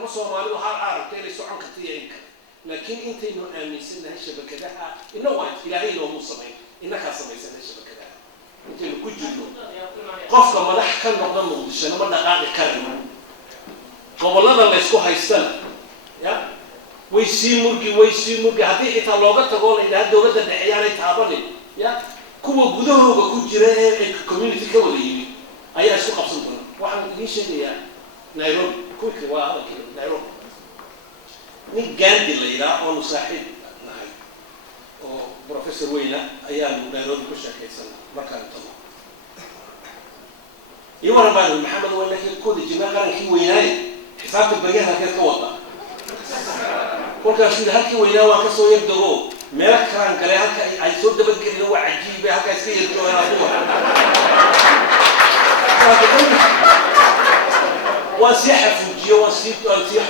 أما صومالي وحال عارف تاني سوعان كتيرين لكن أنت إنه آمن سنة الشبكة ده إنه واحد إلهي لو مصمين إنك هصمين سنة الشبكة ده أنت إنه كل جنو قف لما نحكي نقدر نقولش أنا ما نقعد كرم قبل الله يسكو هيستلم يا ويسي مرجي هذه إطلاقات تقول إن هالدولة الدحيانة تعبانة يا كوا جدوه بكون جراء الكوميونتي كولي أي أسوق أبسطنا واحد ليش اللي يعني نيروبي كويك وهذا كده نيروبي نيجاندي اللي يلا أو نصاحب نهاي أو بروفيسور وينا أيام نيروبي كل شيء كيسنا ما كان طبعا يوم رمضان محمد وينا كي كود الجماعة كان كي ويناي حسابك بيجيها كده كوضع كل كاشين هالكي وينا وكسو يبدو ملك كان كلاه أي صوت دبل كده هو عجيب هكذا يصير جو أنا وسيحة فوجي وسيحة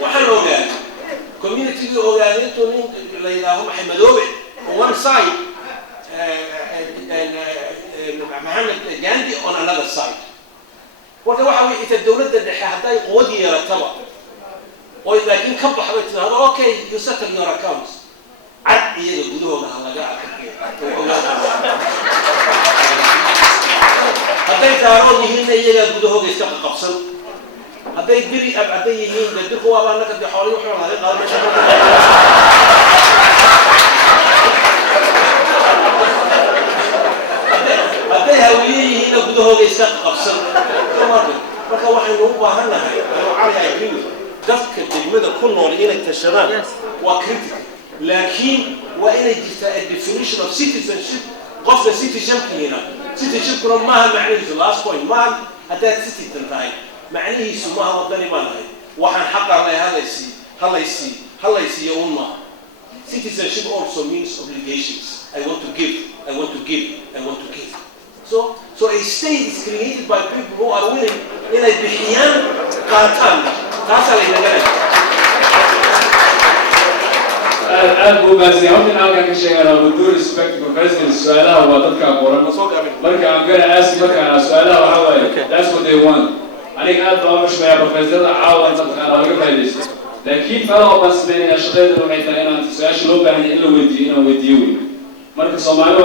وحلو يعني community organization اللي هم حملوه one side محمد جاندي on another side وده واحد الدولة ده حتى قوي يرتبط وإذا كان كبر حبيت هذا أوكي you settle your accounts عد يجدوه على جاء هذا يدارون هنا يجدوه يستحق قبصل هذا يدري أبعد يهين جدوه وأنا كده حوالي وحول هذا قال مش هذا هويه هنا جدوه يستحق قبصل marka waxaynu u baahanahay oo cali ay yihiin dadka degmada ku nool inay tashadaan waa critical laakiin waa inay jirtaa a definition of citizenship qofka citizenshipkiina citizenshipkuna maaha macnihiisu last point maaha haddaad citizen tahay macnihiisu maaha wadani baan ahay waxaan xaqa leeyahay halaysiiyo un maaha citizenship also means obligations I want to give So a state is created by people who are willing in a bihiyan qatan. That's how they get it. أبو بس يوم نلقى كشيء أنا بدون respect for president السؤال هو ضدك أقوله. مركب I'm gonna ask مركب السؤال هو that's what they want. أنا كان طبعا مش بيا professor عاون ضدك أنا أقول فايدس. لكن فهو بس بين الشغل اللي محتاجين أنت السؤال شلون بعني إلا وديوي. marka Soomaalidu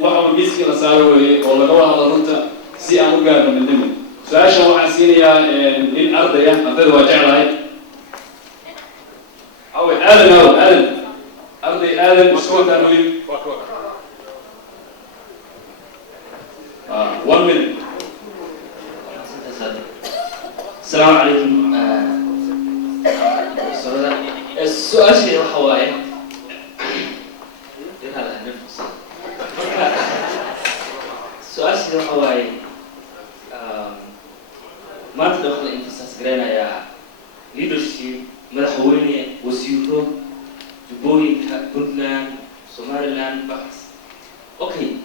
waxa miiska la saaro oo laga wada hadalnta si aan u gaarno midnimo su'aasha waxaan siinayaa in ardayga ardayda waa jeclahay aadan mas'uulka nooy 1 minute السلام عليكم السؤال شيء حوالي سؤال سيدو حواي ما تدخل انفساس قرينا يا leadership مدحويني وسيورو جبوي بنتلاند سوماليلاند بحث اوكي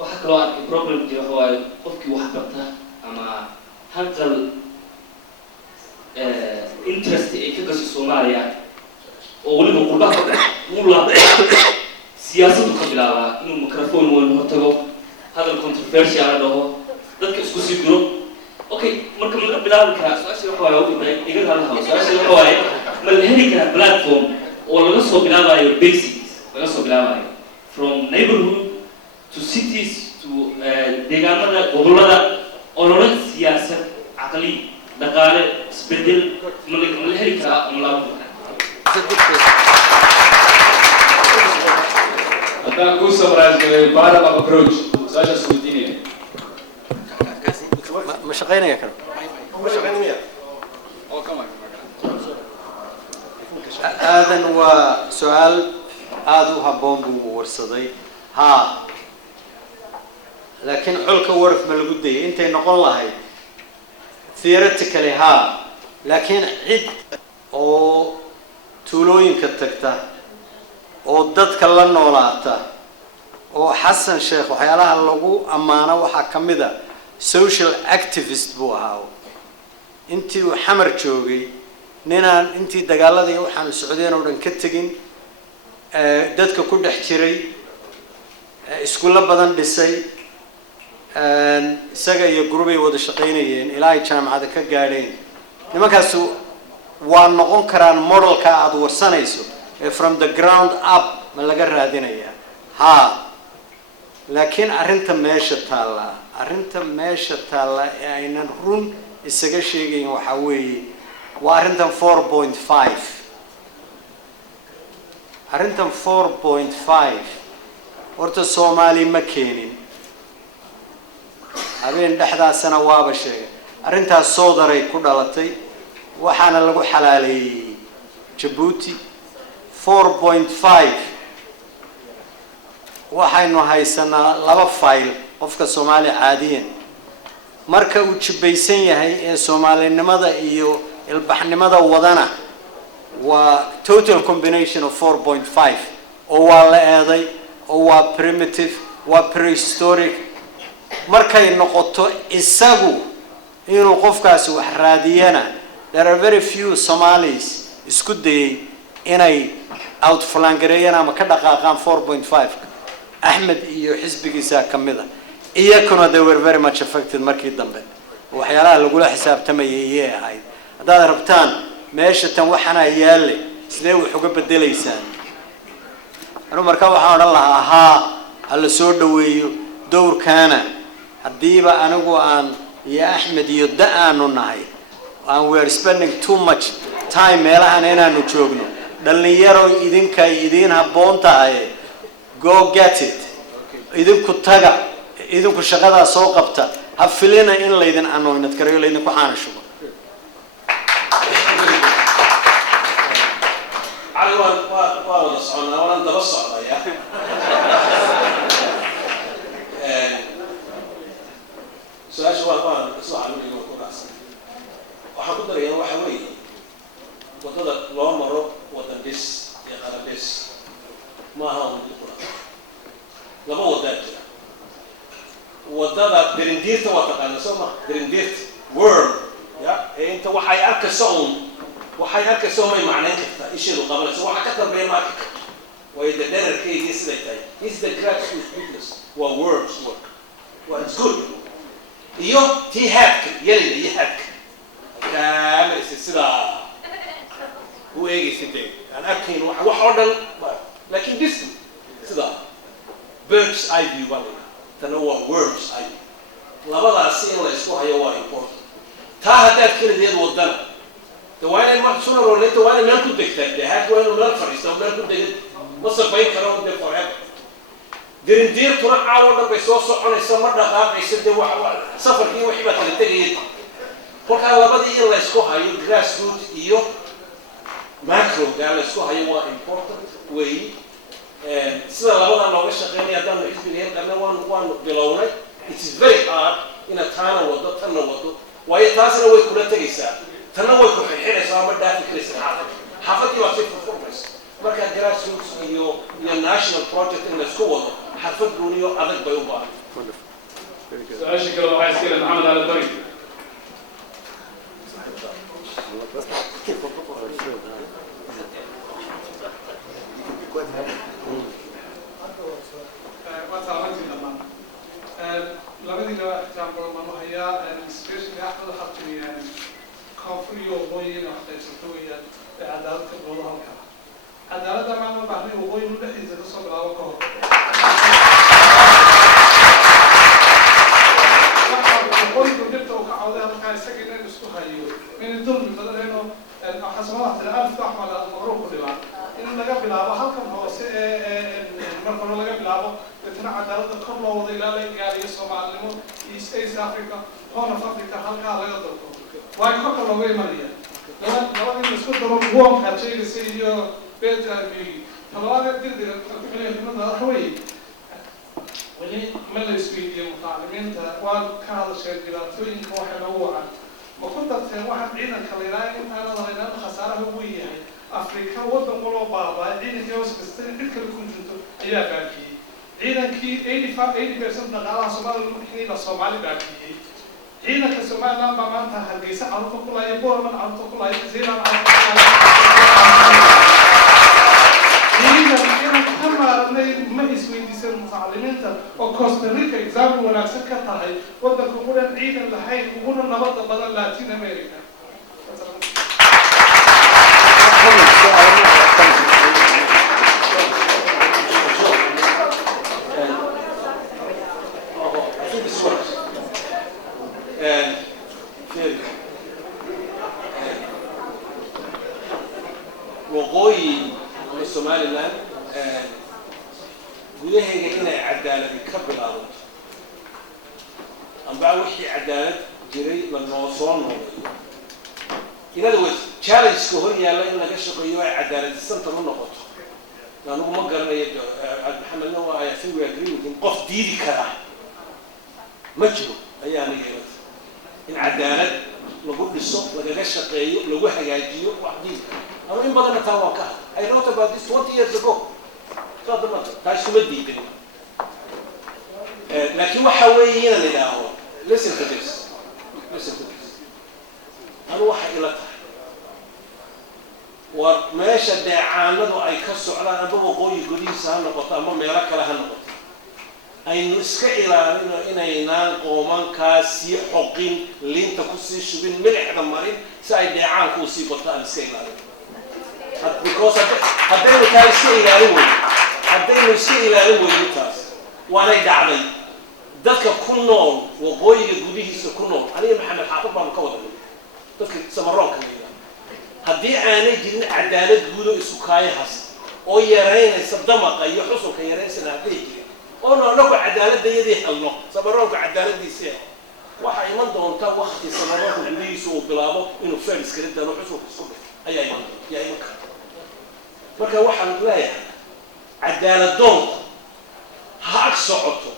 waxa kale oo problem jiro حواي qofkii wax barta ama hantal interest ee ka gasho Soomaaliya oo waliba qurbaha uu la siyaasaddu ka bilaabaa inuu microphone wada hortago hadal controversial ah dhaho dadka isku sii diro okay marka la bilaabi kara su'aasha waxa waa ugu badan iga hadalha su'aasha waxa waa ma la heli kara platform oo laga soo bilaabayo basics laga soo bilaabayo from neighborhood to cities to deegaanada gobolada oo loo siyaasad aqli dhaqaale isbedel ma la heli kara ama la هذا كل سمراج بارا أبروج ساشا سويتيني مش غيرنا يا كرم مش غير مية أو كمان هذا هو سؤال هذا هبون ورصدي ها لكن علك ورف من الجدي أنت نقول الله هاي theoretically ها لكن عد أو تولوين كتكته oo dadka la noolaata oo Xasan Sheekh waxyaalaha lagu amaano waxa kamida social activist buu ahaa intii uu xamar joogay ninaan intii dagaaladii waxaan Sacuudiyada oo dhan ka tagin dadka ku dhex jiray iskuulo badan dhisay isaga iyo gurubay wada shaqaynayeen ilaa ay jaamacada ka gaadheen nimankaas waa noqon karaan modelka aad warsanayso ee from the ground up ma laga raadinayaa ha laakiin arrinta meesha taalla ee aynan run isaga sheegayn waxaa weeye waa arrintan 4.5 arrintan 4.5 horta Soomaali ma keenin habeen dhexdaasana waaba sheegay arrintaas soo daray ku dhalatay waxaana lagu xalaaleeyay Djibouti 4.5 waxaynu haysanaa laba file qofka Soomaali caadiyan marka uu jibaysan yahay ee Soomaalinimada iyo ilbaxnimada wadana waa total combination of 4.5 oo waa la eeday oo waa primitive waa prehistoric markay noqoto isagu inuu qofkaasi wax raadiyana there are very few Somalis isku dayay inay outflangareeyaan ama ka dhaqaaqaan 4.5 Ahmed iyo xisbigiisa kamida iyakuna they were very much affected markii dambe waxyaalaha lagula xisaabtamayay ee ahayd hadaad rabtaan meesha tan waxana yaale sidee wax uga bedelaysaan anu markaa waxaan oran lahaa hal soo dhaweeyo dowrkaana hadiiba anigu aan iyo Ahmed iyo da'aanu nahay and we are spending too much time meelahan inaanu joogno dhalinyaro idinka idin haboon tahay go get it idinku taga idinku shaqada soo qabta ha filina in leedin anoynad karayo leedin ku xaanasho علي ولا صعنا ولا انت بس صعنا يا سؤال شو اسمع مني يقول احسن وحقدر يا waxa weey wadada loo maro wadan bis ya qalabis ma aha laba wadada wadada dirindiirta waa taqaan soo dirindiirta worm ya inta waxay arkaysaa waxay arkaysaa ma macnayn kartaa isheedu qabanayso waxa ka dambeeya marka way dadalkeedii sida tahay is the grassroots business waa worms work waa good iyo tii haadka yelida haadka kaamil sida هو يجي سيدي أنا أكين وحودا لكن this سيدا birds eye view بالله تنوع worms eye view لبضع السين ولا يسوها يوا important تاهت كل ذي الودنا تواني ما تسونا ولا تواني ما كنت دكتور ده هات وين ولا فريست ولا كنت دكتور مصر بين كلام ده forever درندير ترى عاودا بيسوس عن السمر ده قام يسد سفر كي وحبة تلتقي فكان لبضع إلا يسوها يو grassroots يو macro قال اسكو هي important way sida labada looga shaqeynaya hadaan xisbiga qana waan bilowray it is very hard in a town wado tan wado way taasna way kula tagaysaa tan way ku xirxiraysaa ma dhaafi karaysaa xafadii waa si performance marka grassroots iyo national project in la isku wado xafad gooniyo adag bay u baahan سؤال شكله waxaa iska leh Maxamed Ali Bari labadii example ma haya especially after xaqii conflict oo weyn oo xaqaysato weeyaan cadaalad ka doodo halka cadaaladda ma baahnay oo weyn u dhaxaysa ka soo bilaabo ka hor qofku dibta uu ka cawday halka isaga inuu isku hayo in dulmi badan oo xasanaha talaaf ahmad al-maqrub ku dhibaa in laga bilaabo halkan hoose marka laga bilaabo dadna cadaaladda kor loo wada ilaa la gaariyo Soomaalnimo East Africa Horn of Africa halka laga dalbo way ka looga imanaya labadii isku daro boom ka jeedisay iyo beeta mi talada dirdiga xilmada waxay wali ma la isweydiyo mutaalimiinta waa ka hadashay dhibaatooyinka waxa lagu wacan ma ku darteen waxa ciidanka la ilaahay in aan la ilaalin khasaaraha ugu yahay Afrika wadan walba baabaa ciidanka hoos kasta in kala ku jirto ayaa baaqiyay ciidankii 85% dhaqaalaha Soomaaliya lagu bixiyay Soomaali baaqiyay ciidanka Soomaaliland baa maanta Hargeysa carruurta ku laayay Boorman carruurta ku laayay Zeeland carruurta ciidanka kama arnay ma isweydiisan mutaalimiinta oo Costa Rica example wanaagsan ka tahay waddanka ugunan ciidan lahayn uguna nabadda badan Latin America. وقوي الصومالي الآن gudaheega inay cadaalad ka bilaabato amba wixii cadaalad jiray la noo soo nooleeyo in other words challenge-ka hor yaalla in laga shaqeeyo ay cadaaladisanta u noqoto anigu ma garanayo maxamedna waa I think we agree with him qof diidi kara ma jiro ayaa aniga yeelata in cadaalad lagu dhiso lagaga shaqeeyo lagu hagaajiyo wax diidi kara ama in badanna taa waa ka I wrote about this 20 years ago taas kuma diidan laakiin waxa weeye in la yiraahdo listen to this anu waxa ila tahay war meesha deecaanadu ay ka socdaan amba waqooyi godihiisa ha noqoto ama meelo kale ha noqoto aynu iska ilaalino inaynaan qoomankaas sii xoqin liinta ku sii shubin milixda marin si ay deecaanku u sii bato aan iska ilaalino because haddaynu taa iska ilaalin weyno haddaynu iska ilaalin weyno taas waanay dhacday dadka ku nool waqooyiga gudihiisa ku nool aniga maxamed xaafid baanu ka wadanay dadka samaroonka leeyahay haddii aanay jirin cadaalad guud oo isu kaayahas oo yaraynaysa damaqa iyo xusulka yaraynaysa hadday jireen oo anagu cadaaladayadii helno samaroonka cadaaladiisii waxa iman doonta waqti samaroonka gudihiisa uu bilaabo inuu faris kala dano xusulka isku dhig ayaa iman marka waxaan leeyahay cadaalad doonta ha ag socoto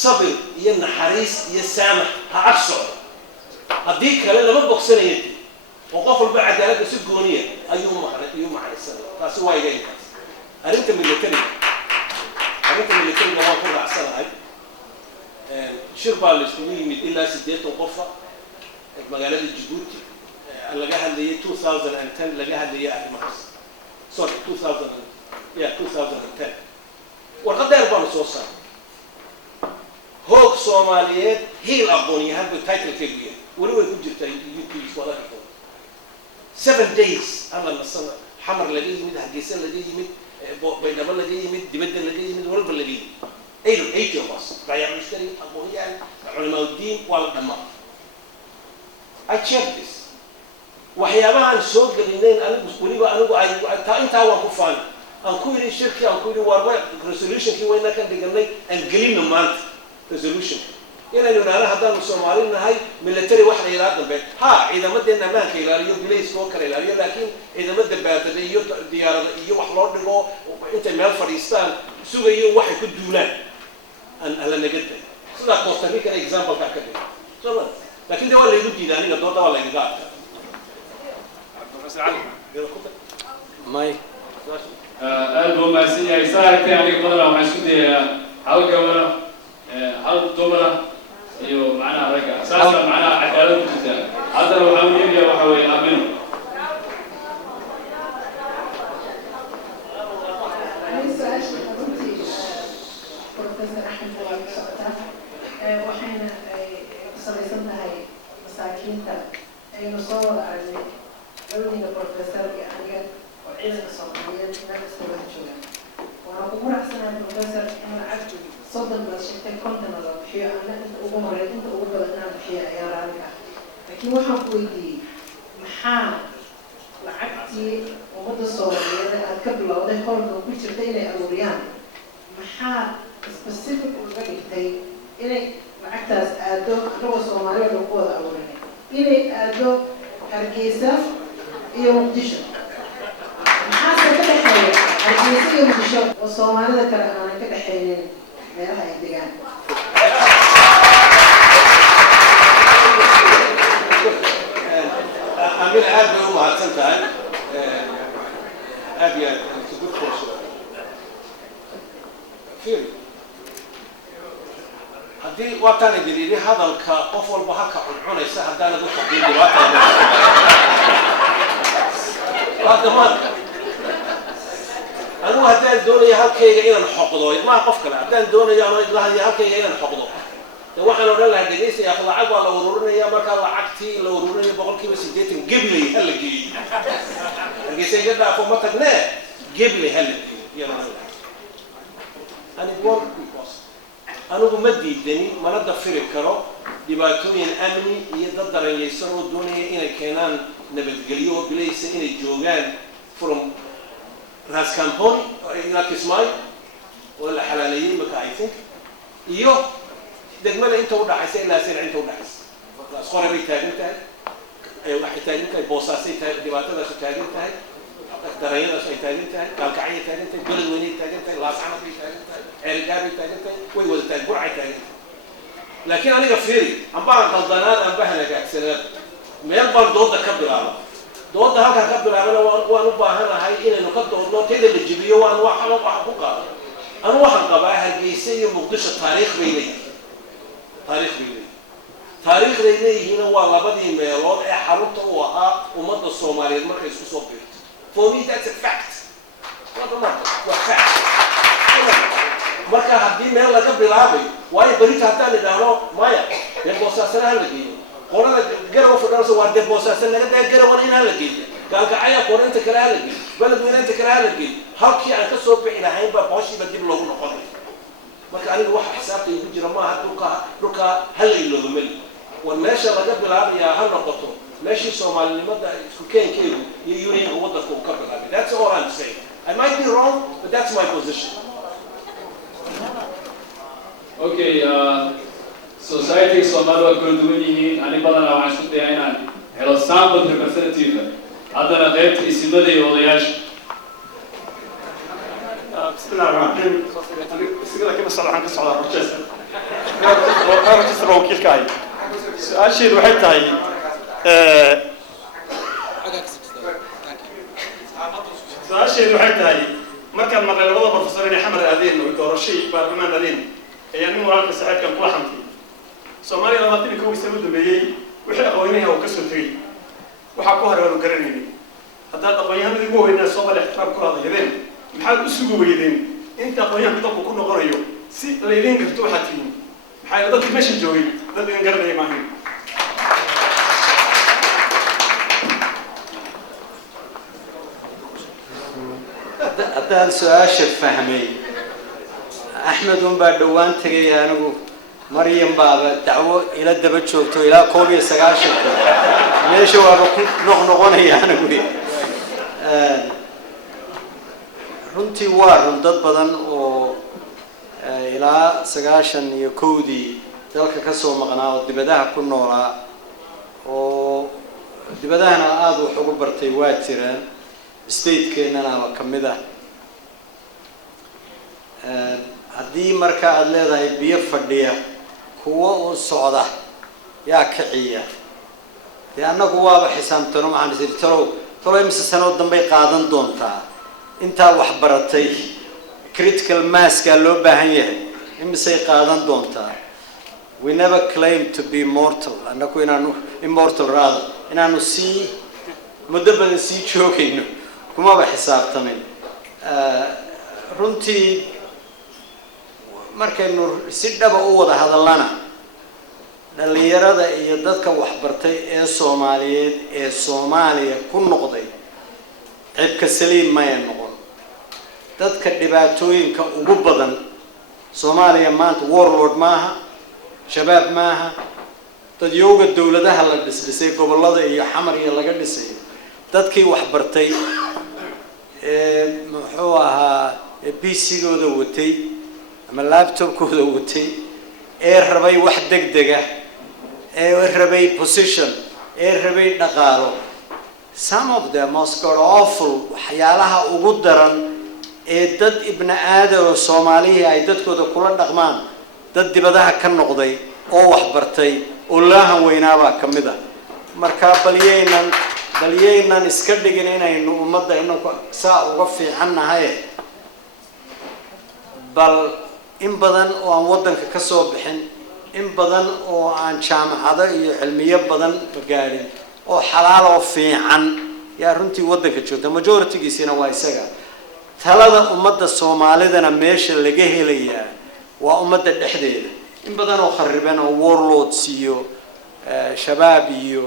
sabir iyo naxariis iyo saamax ha ag socoto haddii kale lama bogsanayo oo qof walba cadaaladda si gooniya ayuu macaysanaya taasi waa iga inkaas arrinta militariga waan ku raacsanahay shir baa la isugu yimid ilaa 80 qofa magaalada Djibouti laga hadlayay 2010 laga hadlayay arrimahaas sorry 2010 warqadeer baan soo saaray hoog Soomaaliyeed hiil aqoonyahan bay title-keedu yahay weli way ku jirtaa YouTube wada ka 7 days ama nasana xamar laga yimid Hargeysa laga yimid baydhabo laga yimid dibadda laga yimid walba laga yimid 80 of us rayaan mushtari aqoonyahan culamaa diin wala dhama I checked this waxyaabahan soo gelineen anigu waliba anigu ay intaa waan ku faan aan ku yiri shirki aan ku yiri warba resolution-kii wayna kan dhiganay aan gelino maanta resolution inaynu naana haddaan Soomaali nahay military wax la yiraahdo dambe ha ciidamadeena amaanka ilaaliyo bilayska oo kale ilaaliyo laakiin ciidamada baadada iyo diyaarada iyo wax loo dhigo inta meel fadhiistaan sugayo waxay ku duulaan aan ala nagada sida Costa Rica example ka ka dhigo soo laakiin waa la igu diiday aniga dooda waa la iga qaatay may ألبوم مسيح يسار كأنك بدر مع سودي حاول كمان حاول دومنا أيوة معنا رجع أساسا معنا عدالة جدا هذا لو حاول يبيع وحاول يأمنه بروفيسور أحمد الشقطة وحين صلينا هاي مساكين نصور على أولين بروفيسور يعني وعيلة الصومالية نفس الوجه وأنا أقول أحسن بروفيسور أنا عارف صدق بس شفتي كنت أنا ضحية أنا أنت أقول مرة أنت أقول بدنا ضحية يا راجع لكن واحد قوي محام لعبتي ومدة الصومالية أتكبر وده يقول إنه كل شيء إلى أوريان محام specific وقتي إلى لعبتها أدو لغة الصومالية لقوة أوريان إلى أدو هرجيسة يوم دشة حاسة كده حيل هرجيسة يوم دشة والصومالية كده أنا كده حيلين ما راح يدقان أمير أبي هو هاتنتهاي أبي تقول خوش فيري هذه وقتنا دليلي هذا الكأفول بحكة عنعنا يسهل دانا دو تقديم دلوقتي هذا ما أنا هذا الدنيا هالكي إلى الحقضة ما قف كلا هذا الدنيا أنا هذه هالكي إلى الحقضة waxaan odhan lahaa dhegaysta yaa lacag waa la ururinayaa markaa lacagtii la ururinayo 80% Gibley hal la geeyo dhegaysta iga dhaafo ma tagnee Gibley hal la geeyo and it won't be possible anugu ma diidani mana dafiri karo dhibaatooyin amni iyo dad daranyaysan oo doonaya inay keenaan nabadgelyo oo bilaysa inay joogaan from Ras Kamponi ila Kismaayo ولا حلاليين مكايفين iyo degmada inta u dhaxaysa ilaa sir inta u dhaxaysa asqore bay taagan tahay ay wax taagan tahay boosaasay tahay dhibaatada ka taagan tahay darayada ay taagan tahay kalkacay taagan tahay galweyne taagan tahay laasana bay taagan tahay ergaar bay taagan tahay way wada taag burcay taagan laakiin aniga fiiri ambaan qaldanaad ambaan hagaagsanad meel bal dooda ka bilaabo dooda halka ka bilaabana waan u baahanahay inaynu ka doodno teeda la jibiyo waan wax ku qaado أنا واحد قبائل هالجيسية مقدسة تاريخ بيني تاريخ بيني هنا والله بدي ميلاد حرمته وها ومدة الصومالية ما كيسوا صبيت for me that's a fact fact ما كان هدي ميل لك بلابي واي بريت حتى ندانو مايا يبوساسنا هالجيل قلنا جروا في الناس وارد يبوساسنا نقدر جروا ونين هالجيل قال كعيا قرنت كلا هالجيل بلد وين أنت كلا هالجيل halkii aan ka soo bixi lahayn ba booshii dib loogu noqonay marka aniga waxa xisaabta igu jira ma aha dhulka hal ilooba mali war meesha laga bilaabayaa ha noqoto meeshii Soomaalinimada isku keenkeedu iyo union waddanka uu ka bilaabay that's all I'm saying I might be wrong but that's my position okay society Soomaaliya kala duwan yihiin ani badanaa waxaan isku dayaa inaan helo sample representative haddana qaybta isimada iyo odayaasha بسم الله الرحمن الرحيم. سيدنا كيف صار عن قصة روتشستر. روتشستر وكيل كاي. الشيء الوحيد هاي. الشيء الوحيد هاي. مركز مرة الوضع بروفيسورين حمد الأذين ودورشي برلمان الأذين. يعني مرات السحاب كان كل حمتي. سوماليا لما تيجي كوي سمود بيجي وحنا قوينها وكسر تري. وحكوها رجال قرنيني. هذا طبيعي هم يقولوا إن الصومال احترام كل هذا يدين. maxaad u sugu weydeen inta qoyaan dadku ku noqonayo si leeyin karto waxa tiin maxay dadku meesha joogay dad in garanay ma ahayn haddaan su-aasha fahmay axmed un baa dhowaan tegay anigu maryam baaba dacwo ila daba joogto ilaa 19 meesha waaba ku noqonaya anigu runtii waa run dad badan oo ilaa 91dii dalka ka soo maqnaa oo dibadaha ku noolaa oo dibadahana aad wax ugu bartay waa jiraan state-keenana ka mid ah haddii marka aad leedahay biyo fadhiya kuwa u socda yaa kiciya dee annagu waaba xisaabtano maxaan isiri talo imse sano dambay qaadan doontaa intaa wax baratay critical mass ka loo baahan yahay imse qaadan doontaa we never claim to be mortal annagu inaanu immortal rather inaanu si muddo badan sii joogayno kuma ba xisaabtamin runtii markaynu si dhaba u wada hadalana dhalinyarada iyo dadka wax bartay ee Soomaaliyeed ee Soomaaliya ku noqday cibka saliim ma noqon dadka dhibaatooyinka ugu badan Soomaaliya maanta warlord maaha shabaab maaha dad yooga dawladaha la dhisay gobolada iyo xamar iyo laga dhisay dadkii wax bartay muxuu ahaa PC-gooda watay ama laptop-kooda watay ee rabay wax degdeg ah ee rabay position ee rabay dhaqaalo some of them most god awful waxyaalaha ugu daran ee dad ibn aadam oo Soomaaliya ay dadkooda kula dhaqmaan dad dibadaha ka noqday oo wax bartay oo laahan weynaaba kamid ah marka baliyeynan iska dhigin inaynu ummadda inuu saa uga fiicanahay bal in badan oo aan wadanka ka soo bixin in badan oo aan jaamacado iyo cilmiyo badan gaarin oo xalaal oo fiican yaa runtii wadanka joogta majority-giisina waa isaga talada ummadda Soomaalidana meesha laga helayaa waa ummadda dhexdeeda in badan oo khariban oo warlords iyo shabaab iyo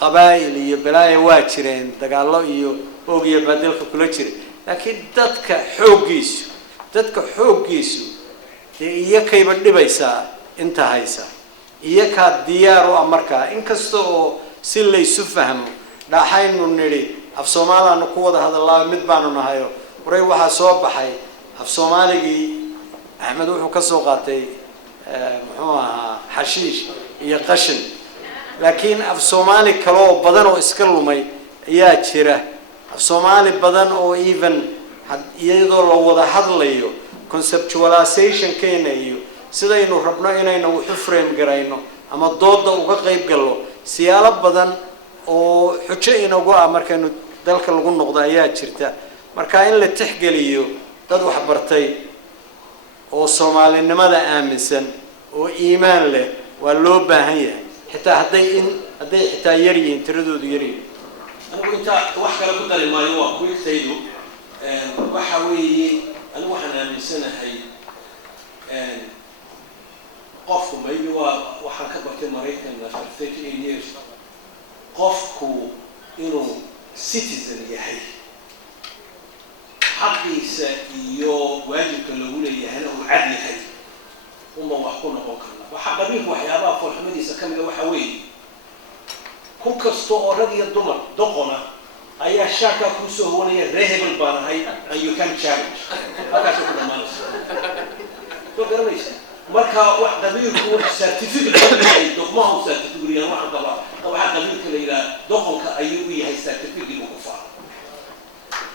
qabaa'il iyo balaayo waa jireen dagaallo iyo oog iyo badalka kula jiray laakiin dadka xooggiisu dee iyakayba dhibaysaa inta haysa iyakaa diyaar u ah markaa inkasta oo si laysu fahmo dhaxaynu nidhi af soomaaliaanu ku wada hadallaa mid baanu nahayo waray waxaa soo baxay af soomaaligii axmed wuxuu ka soo qaatay muxuu ahaa xashiish iyo qashin laakiin af soomaali kale oo badan oo iska lumay ayaa jira af soomaali badan oo even iyadoo la wada hadlayo conceptualization keena iyo sidaynu rabno inaynu wuxu frame garayno ama dooda uga qayb gallo siyaalo badan oo xujo inagu ah markaynu dalka lagu noqdo ayaa jirta marka in la tixgeliyo dad wax bartay oo soomaalinimada aaminsan oo iimaan leh waa loo baahan yahay xitaa hadday xitaa yar yihiin tiradoodu yar yihiin anigu intaa wax kale ku dari maayo waa kuwigtaydu waxa weeye anigu waxaan aaminsanahay qofku maybe waxaan ka bartay maraykanna for 38 years qofku inuu citizen yahay xaqiisa iyo waajibka lagu leeyahayna uu cad yahay uma wax ku noqon karna waxa qabiilku waxyaabaha foolxumadiisa ka mida waxa weeye ku kasto oo rag iyo dumar doqona ayaa shaaka ku soo hoonaya rehebel baan ahay and you can challenge halkaasoo ku dhamaanaysa soo garanaysa marka wax qabiilku certificate yahay doqmaha certificate waxaan qabaa waxa qabiilka la yiraahdo doqonka ayuu u yahay certificate ugu faa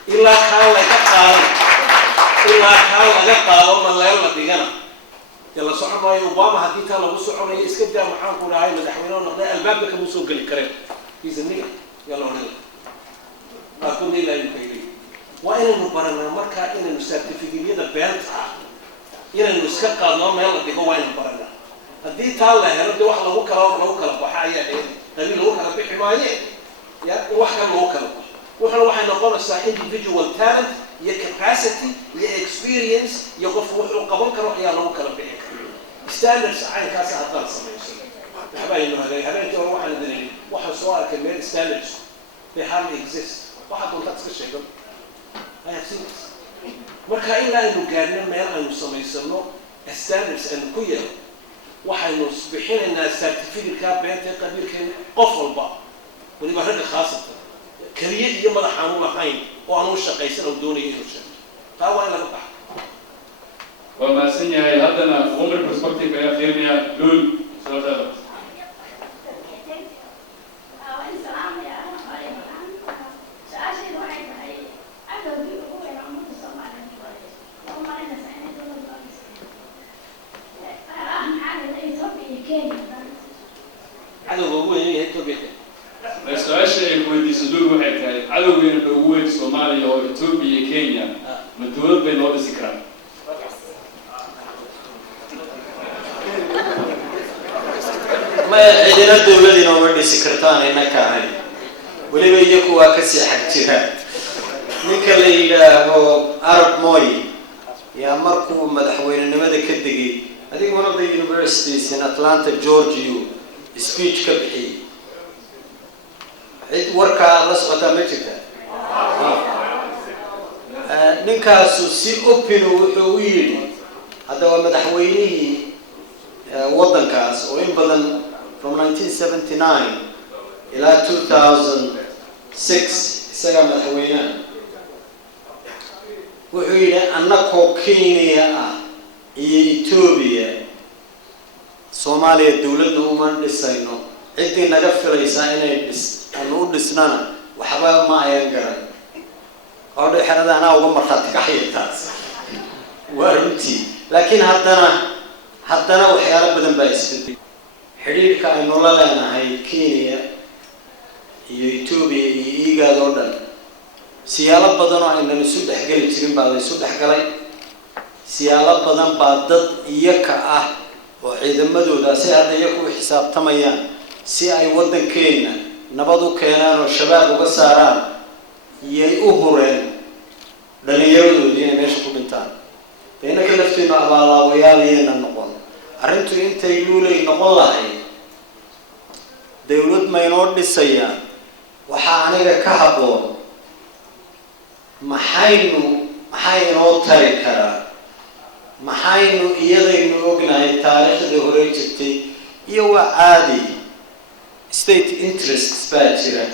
ilaa kaa laga qaado ma la dhigana yalla socon maayo Obama haddii taa lagu soconayo iska daa maxaan ku dhahay madaxweynaha noqday albaabka kama soo geli kareen he's a nigga yalla oran ma ku neelay kayri waa inaynu baranaa markaa inaynu certificate-yada beenta inaynu iska qaadno meel la dhigo waa inaynu baranaa haddii taa la helo dee wax lagu kala baxa ayaa qabiil lagu kala bixi maaye ya wax kale lagu kala baxo waxay noqonaysaa individual talent iyo capacity iyo experience iyo qofku wuxuu qaban karo ayaa lagu kala bixi karaa standards caynkaas haddaan samayso waxbaynu habeenkii hore waxaan idin waxaan soo arkay meel standards they hardly exist waxaa doontaad iska sheegan I have seen it marka ilaa aynu gaadhno meel aynu samaysano standards aynu ku yeelo waxaynu bixinaynaa certificate-ka beenta qabiilkeena qof walba weliba ragga khaasatan kaliya iyo madaxaanu lahayn oo aanu shaqaysan oo doonaya inuu sheego taa waa in laga baxo waa mahadsan yahay haddana woman perspective ayaa fiirinaya lul sababtada cadowga ugu weyn yahay Ethiopia su-aasha ay weydiiso dul waxay tahay cadowgeena ugu weyn Soomaaliya oo Ethiopia iyo Kenya ma dowlad bay noo dhisi karaan ma cidina dowladina uma dhisi kartaan inaka ahayn weliba iyaku waa kasii xag jira ninka la yidhaaho Arab Moi yaa markuu madaxweynenimada ka degay I think one of the universities in Atlanta, Georgia speech ka bixiyay cid warkaa la socota ma jirta ninkaasu si open wuxuu u yidhi hadda waa madaxweynihii waddankaas oo in badan from 1979 ilaa 2006 isagaa madaxweynaha wuxuu yidhi annakoo Kenya ah iyo Ethiopia Soomaaliya dawladda uma dhisayno ciddii naga filaysaa inay aanu u dhisnana waxba ma ayan garan oo dhexrada anaa uga markhaati kaxaya taas waa runtii laakiin haddana waxyaalo badan baa isbedelay xidhiidhka aynu la leenahay Kenya iyo Ethiopia iyo Igaad oo dhan siyaalo badan oo aynan isu dhexgeli jirin baa la isu dhexgalay siyaalo badan baa dad iyaka ah oo ciidamadooda si hadda iyaku u xisaabtamayaan si ay waddankeena nabad u keenaan oo shabaab uga saaraan iyay u hureen dhallinyaradoodii inay meesha ku dhintaan dee innaka lafteenu abaalaawayaal iyayna noqon arrintu intay luulay noqon lahayd dawlad ma inoo dhisayaan waxaa aniga ka habboon maxay inoo tari karaa maxaynu iyadaynu ognahay taariikhdii hore jirtay iyo waa caadi state interests baa jira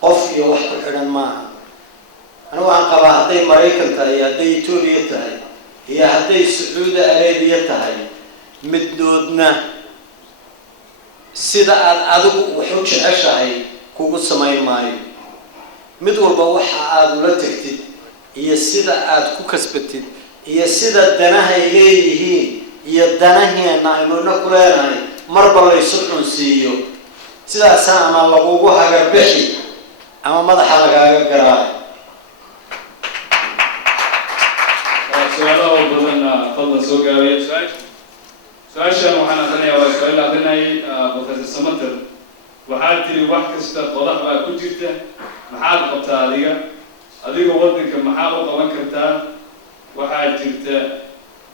qof iyo wax ku xidhan maaha anigu waxaan qabaa hadday Maraykan tahay hadday Itoobiya tahay iyo hadday Sacuudi Arabiya tahay middoodna sida aad adigu wax u jeceshahay kugu samayn maayo mid walba waxa aad ula tagtid iyo sida aad ku kasbatid iyo sida danahay leeyihiin iyo danaheena aynu ku leenahay marba la isu cunsiiyo sidaas ama lagugu hagarbixi ama madaxa lagaaga garaayo su'aalaha badan fadlan soo gaabiyay su'aashan waxaan aqrinayaa waa su'aal aqrinay Professor Samatar waxaad tiri wax kasta qodob baa ku jirta maxaad qabtaa adiga waddanka maxaa u qaban kartaa waxaa jirta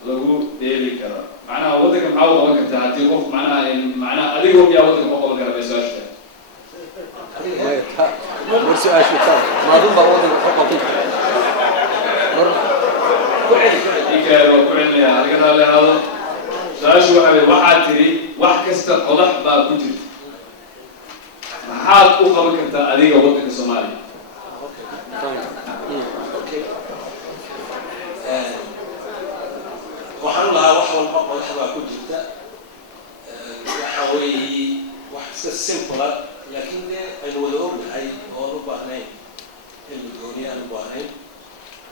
lagu dheeli karaa macnaha waddanka maxaa u qaban kartaa haddii qof macnaha adiga yaa waddanka u qaban kara bay su'aasha ما ظن بوضع الحقوق وكلنا هذا هذا سأشوف واحد تري واحد كسر قضاء بكتير محال أخرى كنت أديك وقتك الصومالي waxaan lahaa wax walba qodax baa ku jirta waxa weeye wax iska simple laakiin aynu wada ognahay oo u baahnayn in gooni aan u baahnayn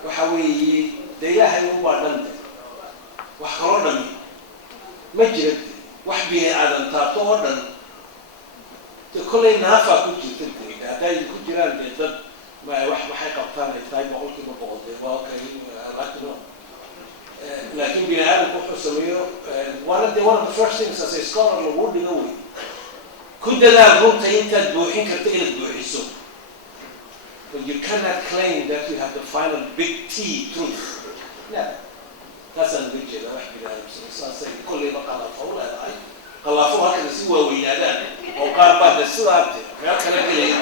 waxa weeye deegaha u baadhanta wax kala dhan ma jira wax bini aadan taabto oo dhan kolley naafa ku jirta hadday ku jiraan dad wax waxay qabtaan ay tahay boqolkiiba boqol waa okay لكن بناء الكحول one of the first things as a scholar lagu dhigo way ku dadaal runta intaad buuxin karto inaad buuxiso but you cannot claim that you have the final big T truth لا taasaan uga jeedaa wax binaadamsan saasay kolleyba qalaafo u leedahay qalaafo halkan si waaweynaadaan oo qaar baa de sidaate meel kala gelaya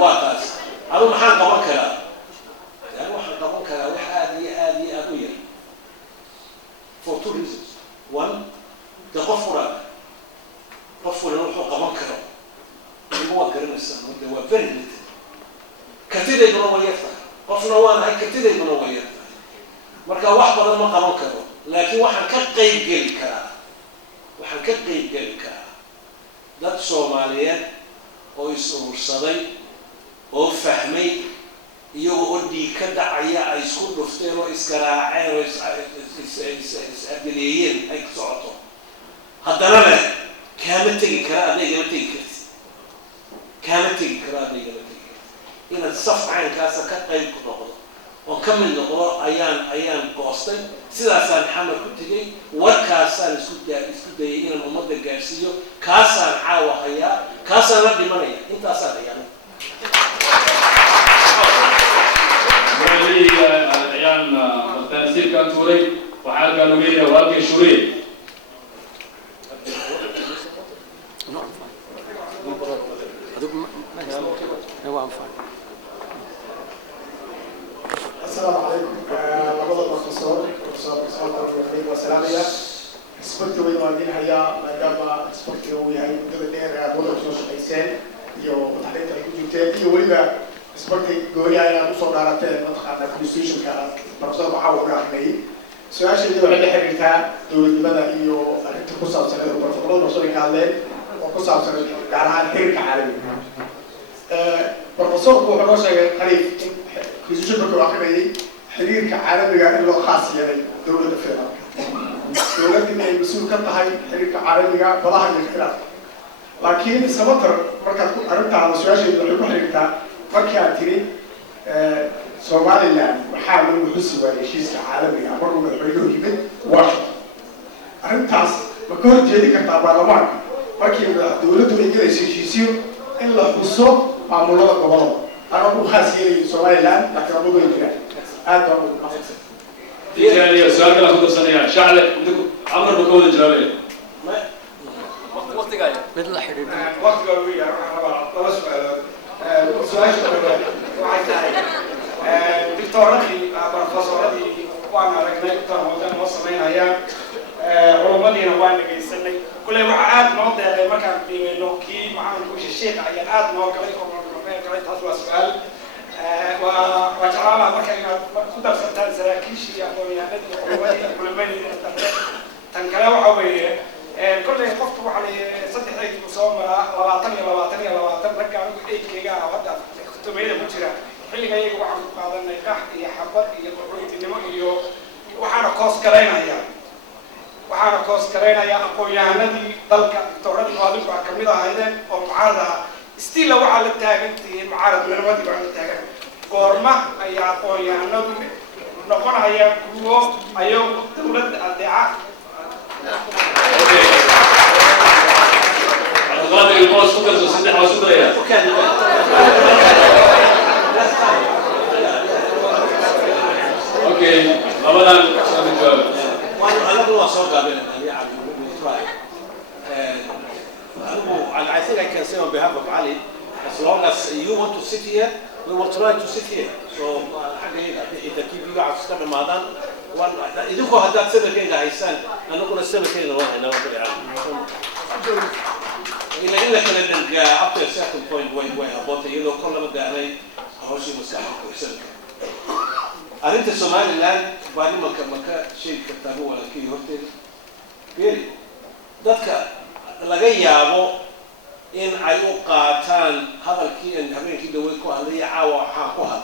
waa taas adu maxaan qaban karaa waxaan qaban karaa wax aad iyo aad u yar for two reasons one the qofuna wuxuu qaban karo igu waa garanaysaa de waa very little kartidayduna waa yartahay qofna waan ahay kartidayduna waa yartahay marka wax badan ma qaban karo laakiin waxaan ka qaybgeli karaa dad Soomaaliyeed oo is urursaday oo fahmay iyagoo oo dhiig ka dhacaya ay isku dhufteen oo isgaraaceen oo is-adeleeyeen ay ku socoto haddana leh kaama tegi kara adeegama tegi karti inaad saf caynkaasa ka qayb ku noqdo oo ka mid noqdo ayaan goostay sidaasaan xamar ku tegay warkaasaan isku dayay inaan ummadda gaarsiiyo kaasaan caawa hayaa kaasaan la dhimanaya intaasaan hayaa ayaan nasiibkan tuuray waxaa kale lagu leeyahay walkii shuriye السلام عليكم لبضل البروفيسور والسلام عليكم اسبقت ويوادين هيا مدام اسبقت وياي مدة دير وضع سوش حيسان يو تحديد الكتاب يو وليبا اسبقت قولي أنا أوصل على مدخل الكونستيوشن كبروفيسور محاول رحمي سؤال شيء اللي بعد حريتها دولة لماذا يو أنت قصة سنة البروفيسور كالله وقصة سنة كالها حرك عالمي بروفيسور هو حوشه قريب كيسوش بكرة أخيرا حرير كعالمي قال له خاص يعني دولة الفيران دولة اللي المسؤول كتها حرير كعالمي قال بلاها الخلاف لكن السمطر مركز أردت على سؤال شيء اللي يروح حريرتها مركز تري سومالي لاند وحاول إنه يحس بشيء كعالمي أمر من الحلول كبير واحد أردت ما كنت جدي كتاب برلمان مركز دولة اللي كده يصير إلا خصوص معمولات قبله أنا أقول خاصية سومالي لاند لكن أقول إنه هذا في كان سؤال كلا خد صنيع شعل عمر بكون جوابه وقت جاي مثل حرير وقت قوي أنا بقى سؤال شكرا وعايز دكتورتي بروفيسورتي وأنا رجل دكتور موجود وصلنا هيا علماء وأنا جيسني كل واحد نوضع لما كان في نوكي معنا كل الشيخ عياد نوع قريت هذا السؤال وجعلنا مركز كتب سنتين سراكيشي أقول يعني علماء تنقلوا عوية كل قفت على صدق أي مصامرة لواتني رجع أي كيجا وهذا ختمية مجرى حلي جاي وعم قادنا يقح يحبط يقولون تنمو وحنا قاس كلامنا يعني وحنا قاس كلامنا يا أقول يا هندي ضلك تورد الوالد وكملها هيدا ومعارضة استيلا وعلى التاجنتي معارض من الوالد وعلى التاجنت قرمة يا أقول يا هندي نقول هيا كلو أيوم تولد الدعاء غادر البوس فكر صدق وسكر يا اوكي رمضان الجواب وانا اقول وصل قبل يعني I think I can say on behalf of Ali, as long as you want to sit here, we will try to sit here. So حاجة إذا كيف يقع في السنة ماذا إذا هو هذا سنة كذا هيسان أنا أقول السنة كذا وين أنا أقول يعني إلا كنا نلقى up to a certain point وين أبوته إذا كل ما دعني هو شيء مستحق وسنة أنت الصومالي الآن بعد ما كان شيء كتابه ولا كي يهتم بيري ذاتك لقيابه إن أيو قاتان هذا الكي إن هبين كده ويكو هذي عاو حاكوها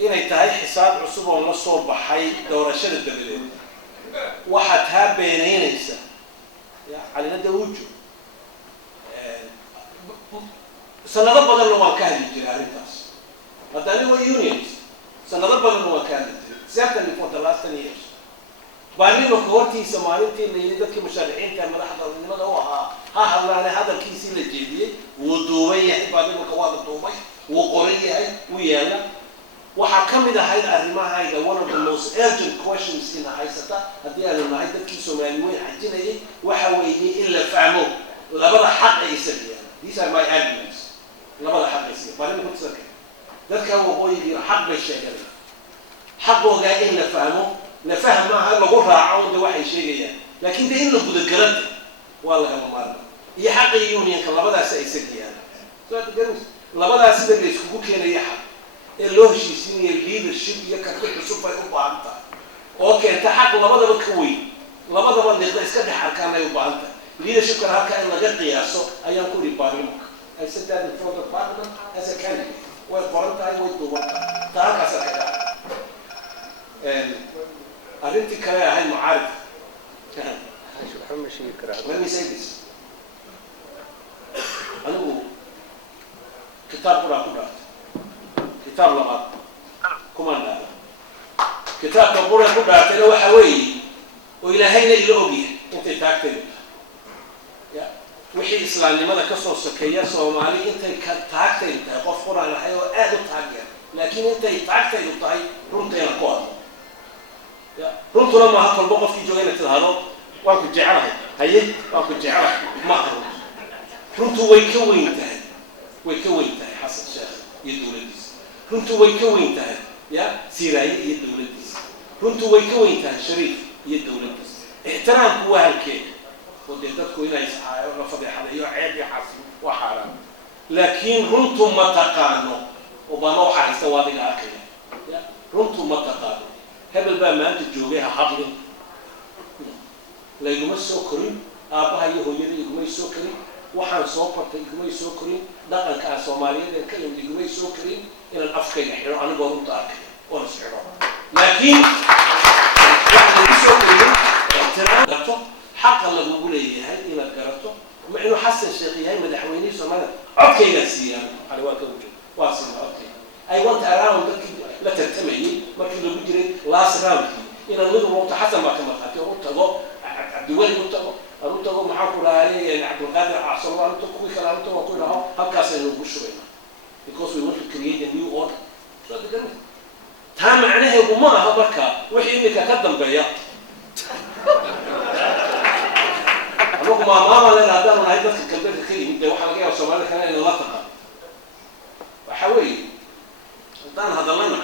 إن يتهي حساب عصوبة ونصور بحي دورة شد الدبلين واحد ها بينين إنسان علينا دوجو سنضرب بدل لو كان يجري على الناس هذا هو يونيونز سنضرب بدل لو كان يجري certainly for the last 10 years بعدين وقتي سمارتي اللي يدك مشارعين كان ملاحظة إن ما هو هذا الكيس اللي جديد ودوبي بعدين وكواد دوبي وقرية هاي ويانا وحكم إذا هاي الأرماء هاي one of the most urgent questions in هاي ستا هدي أنا ما هاي تكيس سوماليين عجينا إيه وحويني إلا فعمو لا بد حق يسوي these are my arguments لا بد حق يسوي بعدين قلت لك ذاك هو قوي حق بالشجرة حقه جاي إلا فهمه نفهم معها لغورها عون ده واحد شيء يعني لكن ده إنه بدك جرد والله كم مرة هي حق يونيون كلا بدأ سيسجل يعني سؤال تجرب لا بدأ سيد اللي يسكوك هنا يحب اللي شيء سيني الليدرشيب يكتب السوبر يبقى أنت أوكي أنت حق لا بدأ بتكوي لا بدأ ما نقدر إسكت حركة يبقى أنت الليدرشيب كان هكذا إلا جد قياسه أيام كل يبارمك I said that in front of Parliament as a candidate وقرنت أي ويدو تارك أسر كذا أرنتي كلا هاي معارض كان شو أهم شيء كره let me say this أنا كتاب قرأت كتاب لغات كمان كتاب قرأت له حوي وإلى هنا إلى أبيه أنت تكتب يا وحي إسلام لماذا كسر سكيا سومالي أنت كتكتب أنت قفر على حيوان أهل تاجر لكن أنت تكتب طاي رنت يا قاضي runtu lama hadal boqofkii joogay inay tidhaahdo waan ku jecelahay haye waan ku jecelahay ma arun runtu way ka weyn tahay xasan sheekh iyo dowladdiisa runtu way ka weyn tahay ya siiraaye iyo dowladdiisa runtu way ka weyn tahay shariif iyo dowladdiisa ixtiraamku waa halkeeda oo dee dadku inay iscaayo la fadeexadayo ceeb iyo xasin waa xaaraan laakiin runtu ma taqaano obama waxaa haysta waa adiga arkaya ya runtu ma taqaano hebel baa maanta joogay ha hadlin layguma soo korin aabbaha iyo hooyada igumay soo korin waxaan soo bartay igumay soo korin dhaqanka ah soomaaliyeed ee ka yimid igumay soo korin inaan afkayga xidho anigoo runta arkaya oona isxidho laakiin waxaa lagu soo korin ixtiraamto xaqa lagugu leeyahay inaad garato ma inuu xasan sheekh yahay madaxweynihii soomaalida codkaygaa siiyaan ani waa ka wujud waa siina codkayga I want around la tartamayay markii lagu jiray last round ina mid walba xasan baa ka maqatay oo tago abdiwali u tago maxaa ku raayay Abdulqaadir Acsan waa inta kuwi kala inta waa ku raho halkaas ay ugu shubay because we want to create a new order so taa macnaheedu ma aha marka wixii iminka ka dambeeya anagu maamaama leena haddaanu nahay dadka galbeedka ka yimid dee waxaa laga yaaba soomaalida kale in la taqaan waxa weeye haddaan hadallana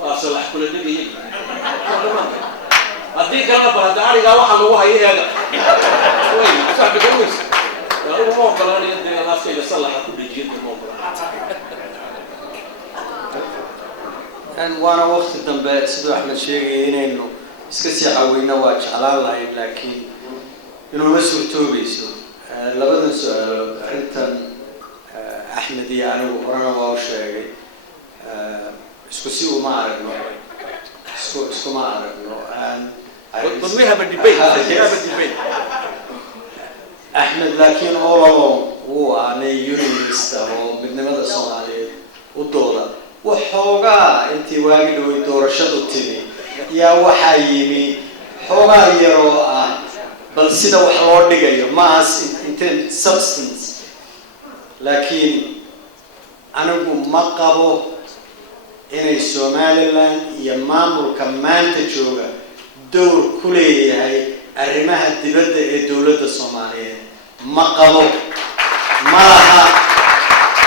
waa salax kula dhegayay haddii kalena barada arigaa waxa lagu hayo eega way saxbi gaweys anigu ma ogolanaya dee laaskayga salaxa ku dhejiyada ma ogolaan waana waqti dambe sidoo Axmed sheegay inaynu iska sii caawino waa jeclaan lahayn laakiin inuu ma suurtoobayso labadan su'aalo arrintan Axmed iyo anigu horena waa u sheegay isku si uma aragno isku ma aragno but we have a debate Axmed laakiin all along wuu aanay unionist oo midnimada Soomaaliyeed u dooda waxoogaa intii waagi dhaway doorashadu timi yaa waxaa yimi xoogaa yaroo ah bal sida wax loo dhigayo maas inteen substance laakiin anigu ma qabo inay Somaliland iyo maamulka maanta jooga door ku leeyahay arrimaha dibadda ee dawladda Soomaaliyeed ma qabo malaha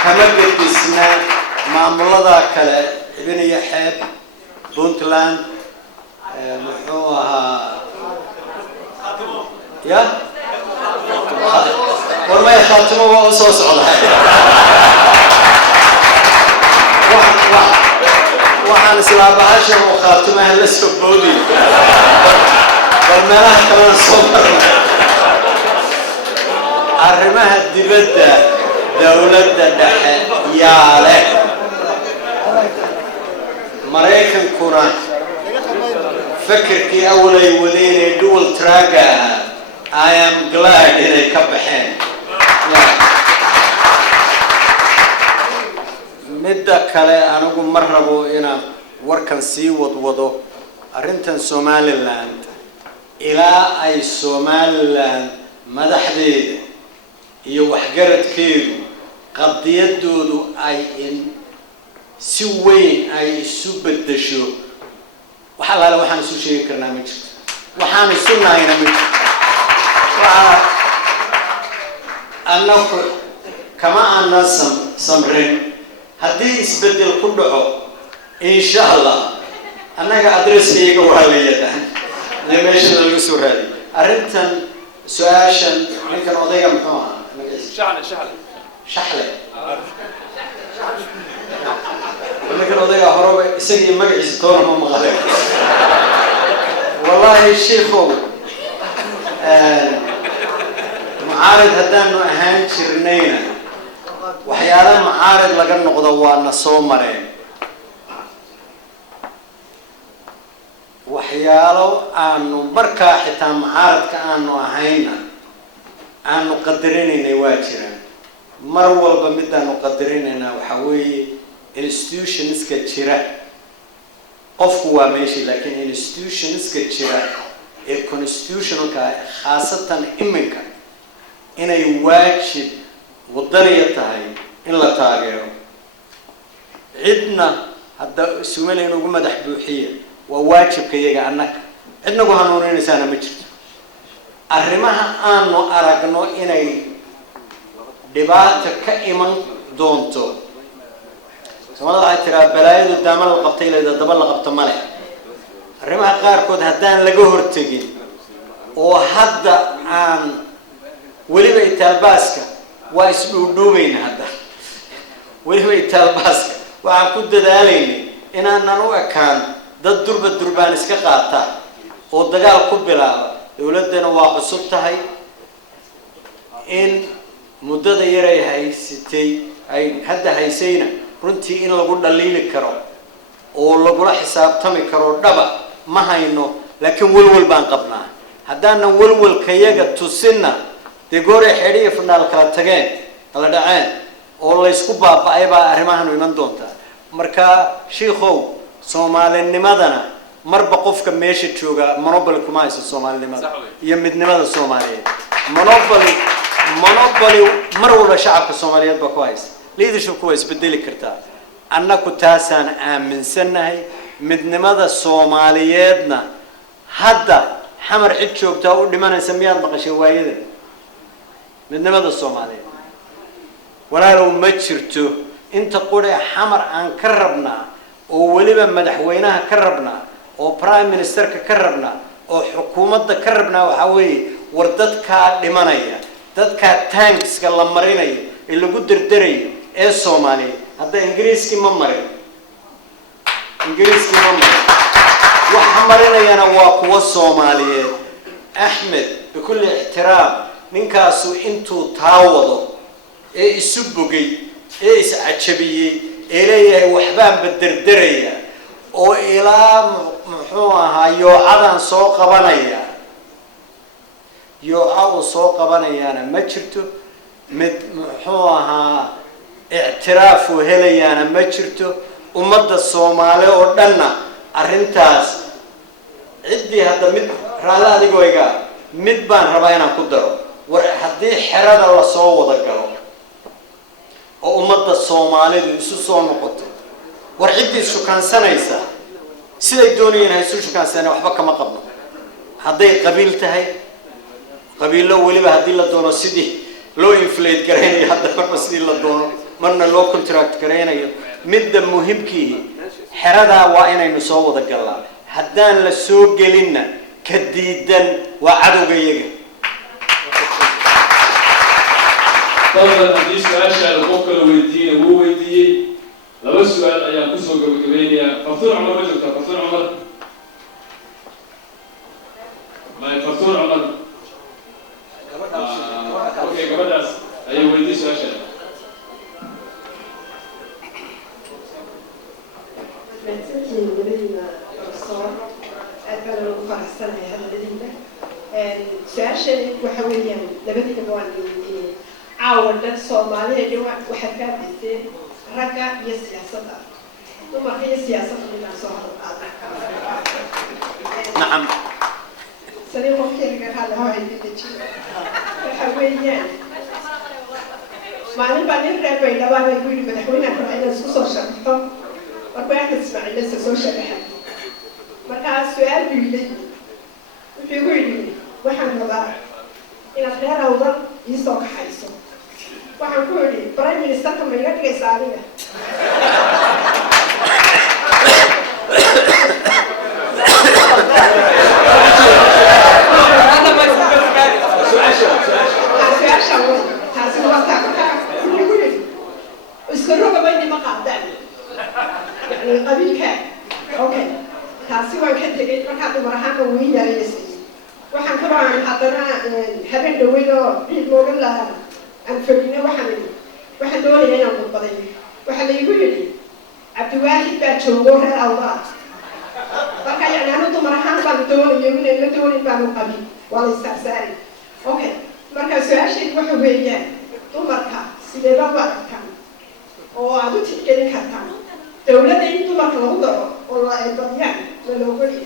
kama gadisna maamulada kale ibn iyo xeeb Puntland muxuu ahaa ya warmay khaatimo waa soo socdaa waxaan isla bahashan oo khaatimaha la soo boodi barnaamijka kala soo marnay arrimaha dibadda dawladda dhexe yaa leh Mareykankuna fikirkii awal ay wadeen ee dual track I am glad inay ka baxeen midda kale anigu ma rabo inaan warkan sii wadwado arrintan Somaliland ilaa ay Somaliland madaxdeeda iyo waxgaradkeedu qadiyadoodu ay si weyn ay isu bedesho waxa la waxaan isu sheegi karnaa ma jirto waxaan isu naayna ma jirto annagu kama aanan samrin haddii isbedel ku dhaco insha Allah annaga adresskayga waa la yaqaan meesha lagu soo raadi arrintan su'aashan ninkan odayga muxuu ahaa shaxle ninkan odayga hore isagii magaciisa toona ma maqlay wallahi sheekhow معارض هدانو أهان شرنينا وحيالا معارض لغا نقضا وانا صومرين وحيالو آنو بركا حتى معارض كآنو أهينا آنو قدرينينا واجرا مرول بمدى نقدرينينا وحاوي institutions كتشرا قفوا ماشي لكن institutions كتشرا الconstitutional خاصة إمنكا inay waajib wadaniya tahay in la taageero cidna hadda Soomaaliya ugu madax buuxiya waa waajibka iyaga annaga cidna ku hanuuninaysaana ma jirto arrimaha aanu aragno inay dhibaato ka iman doonto Soomaalida ay tiraa balaayadu daamal la qabtay ilaa daba la qabto male arrimaha qaarkood haddaan laga hortagin oo hadda aan weliba itaalbaaska waa isdhuudhuubayna hadda weliba itaalbaaska waxaan ku dadaalaynay inaanan u ekaan dad durbaan iska qaata oo dagaal ku bilaaba dawladdana waa cusub tahay in muddada yar ay haysatay ay hadda haysayna runtii in lagu dhaliili karo oo lagula xisaabtami karo dhaba ma hayno laakiin walwal baan qabnaa haddaanan walwalkayaga tusinna deegore xiriir fanaal kala tageen kala dhaceen oo la isku baabay baa arrimahan iman doonta marka sheekhow Soomaalinimadana marba qofka meesha jooga monopoly kuma hayso Soomaalinimada iyo midnimada Soomaaliyeed monopoly mar walba shacabka Soomaaliyeed ba ku haysta leadership ku isbedeli kartaa annaku taasaan aaminsannahay midnimada Soomaaliyeedna hadda xamar cid joogtaa u dhimanaysa miyaad maqashay waayada midnimada Soomaaliyeed walaalow ma jirto inta qore xamar aan ka rabnaa oo waliba madaxweynaha ka rabnaa oo prime ministerka ka rabnaa oo xukuumadda ka rabnaa waxa weeye war dadka dhimanaya dadka tankska la marinayo ee lagu dardarayo ee Soomaaliyeed hadda Ingiriiski ma marin waxa marinayana waa kuwa Soomaaliyeed Ahmed bikulli ixtiraam ninkaasu intuu taawado ee isu bogay ee is ajabiyay ee leeyahay waxbaan badardaraya oo ilaa muxuu ahaa yoocadan soo qabanaya yooca soo qabanayana ma jirto mid muxuu ahaa اعتراف وهليانا ما جرتو ومدى الصومالي ودنا arrintaas عدي هذا مد رالا ديغو ايغا مد بان رباينا كدرو war hadii xirada la soo wada galo oo umada Soomaalidu isu soo noqoto war cidii shukaansanaysa siday doonayeen ay isu shukaansanay waxba kama qabno haday qabiil tahay qabiilo waliba hadii la doono sidii loo inflate gareeyay hadda marba sidii la doono marna loo contract gareeyo midda muhiimkii xirada waa inaynu soo wada galnaa haddaan la soo gelinna ka diidan waa cadowgayaga طبعا هذه سؤال شال بوكل ويديه هو ويديه لو السؤال أيام كسر قبلية فطور عمر رجل فطور عمر ما فطور عمر أوكي قبل أس أيه ويديه سؤال شال منسلكين ولدنا الصور أقبل فرح السنة هذا الذي سؤال شال وحويا لبدي كمان عاود الصومالية جوا وحكى بيسين رجع يسياسة وما هي سياسة من الصهر نعم سليم ممكن هذا هو البيتشي حويا ما نبغى نقرأ ولا بقى يقول بدحونا كنا نسوس شرطة وبقى نسمع الناس سوس شرطة مركز سؤال بيقول لي وحنا نبغى إن أخيرا أوضل يسوق حيسو waxaan ku yiri prime minister ka meel ka saariga أنفرنا واحد دولي هنا مقبضين واحد يقول لي عبد الواحد باتشوره الله بقى يعني أنا تمرحان بانتولي يقول إن تولي بانو قبي ولا استفساري أوكي مركز سؤال شيء وحبية تمرحا سيدنا باركان أو عدو تكلم كتان دولة دين تمرحا وضع والله البنيان لو قولي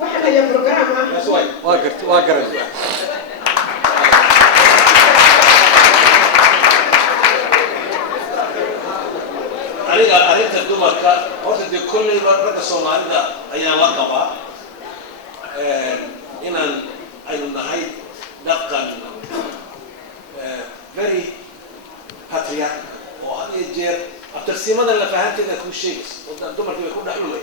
واحد هي برنامج واقرت أريد الدمرك قلت دي كل مرة الصومالية أيام لقبة إن النهاية دقا very patriotic وهذا يجير التقسيم هذا اللي فهمت إنه كل شيء الدمرك يكون حلوة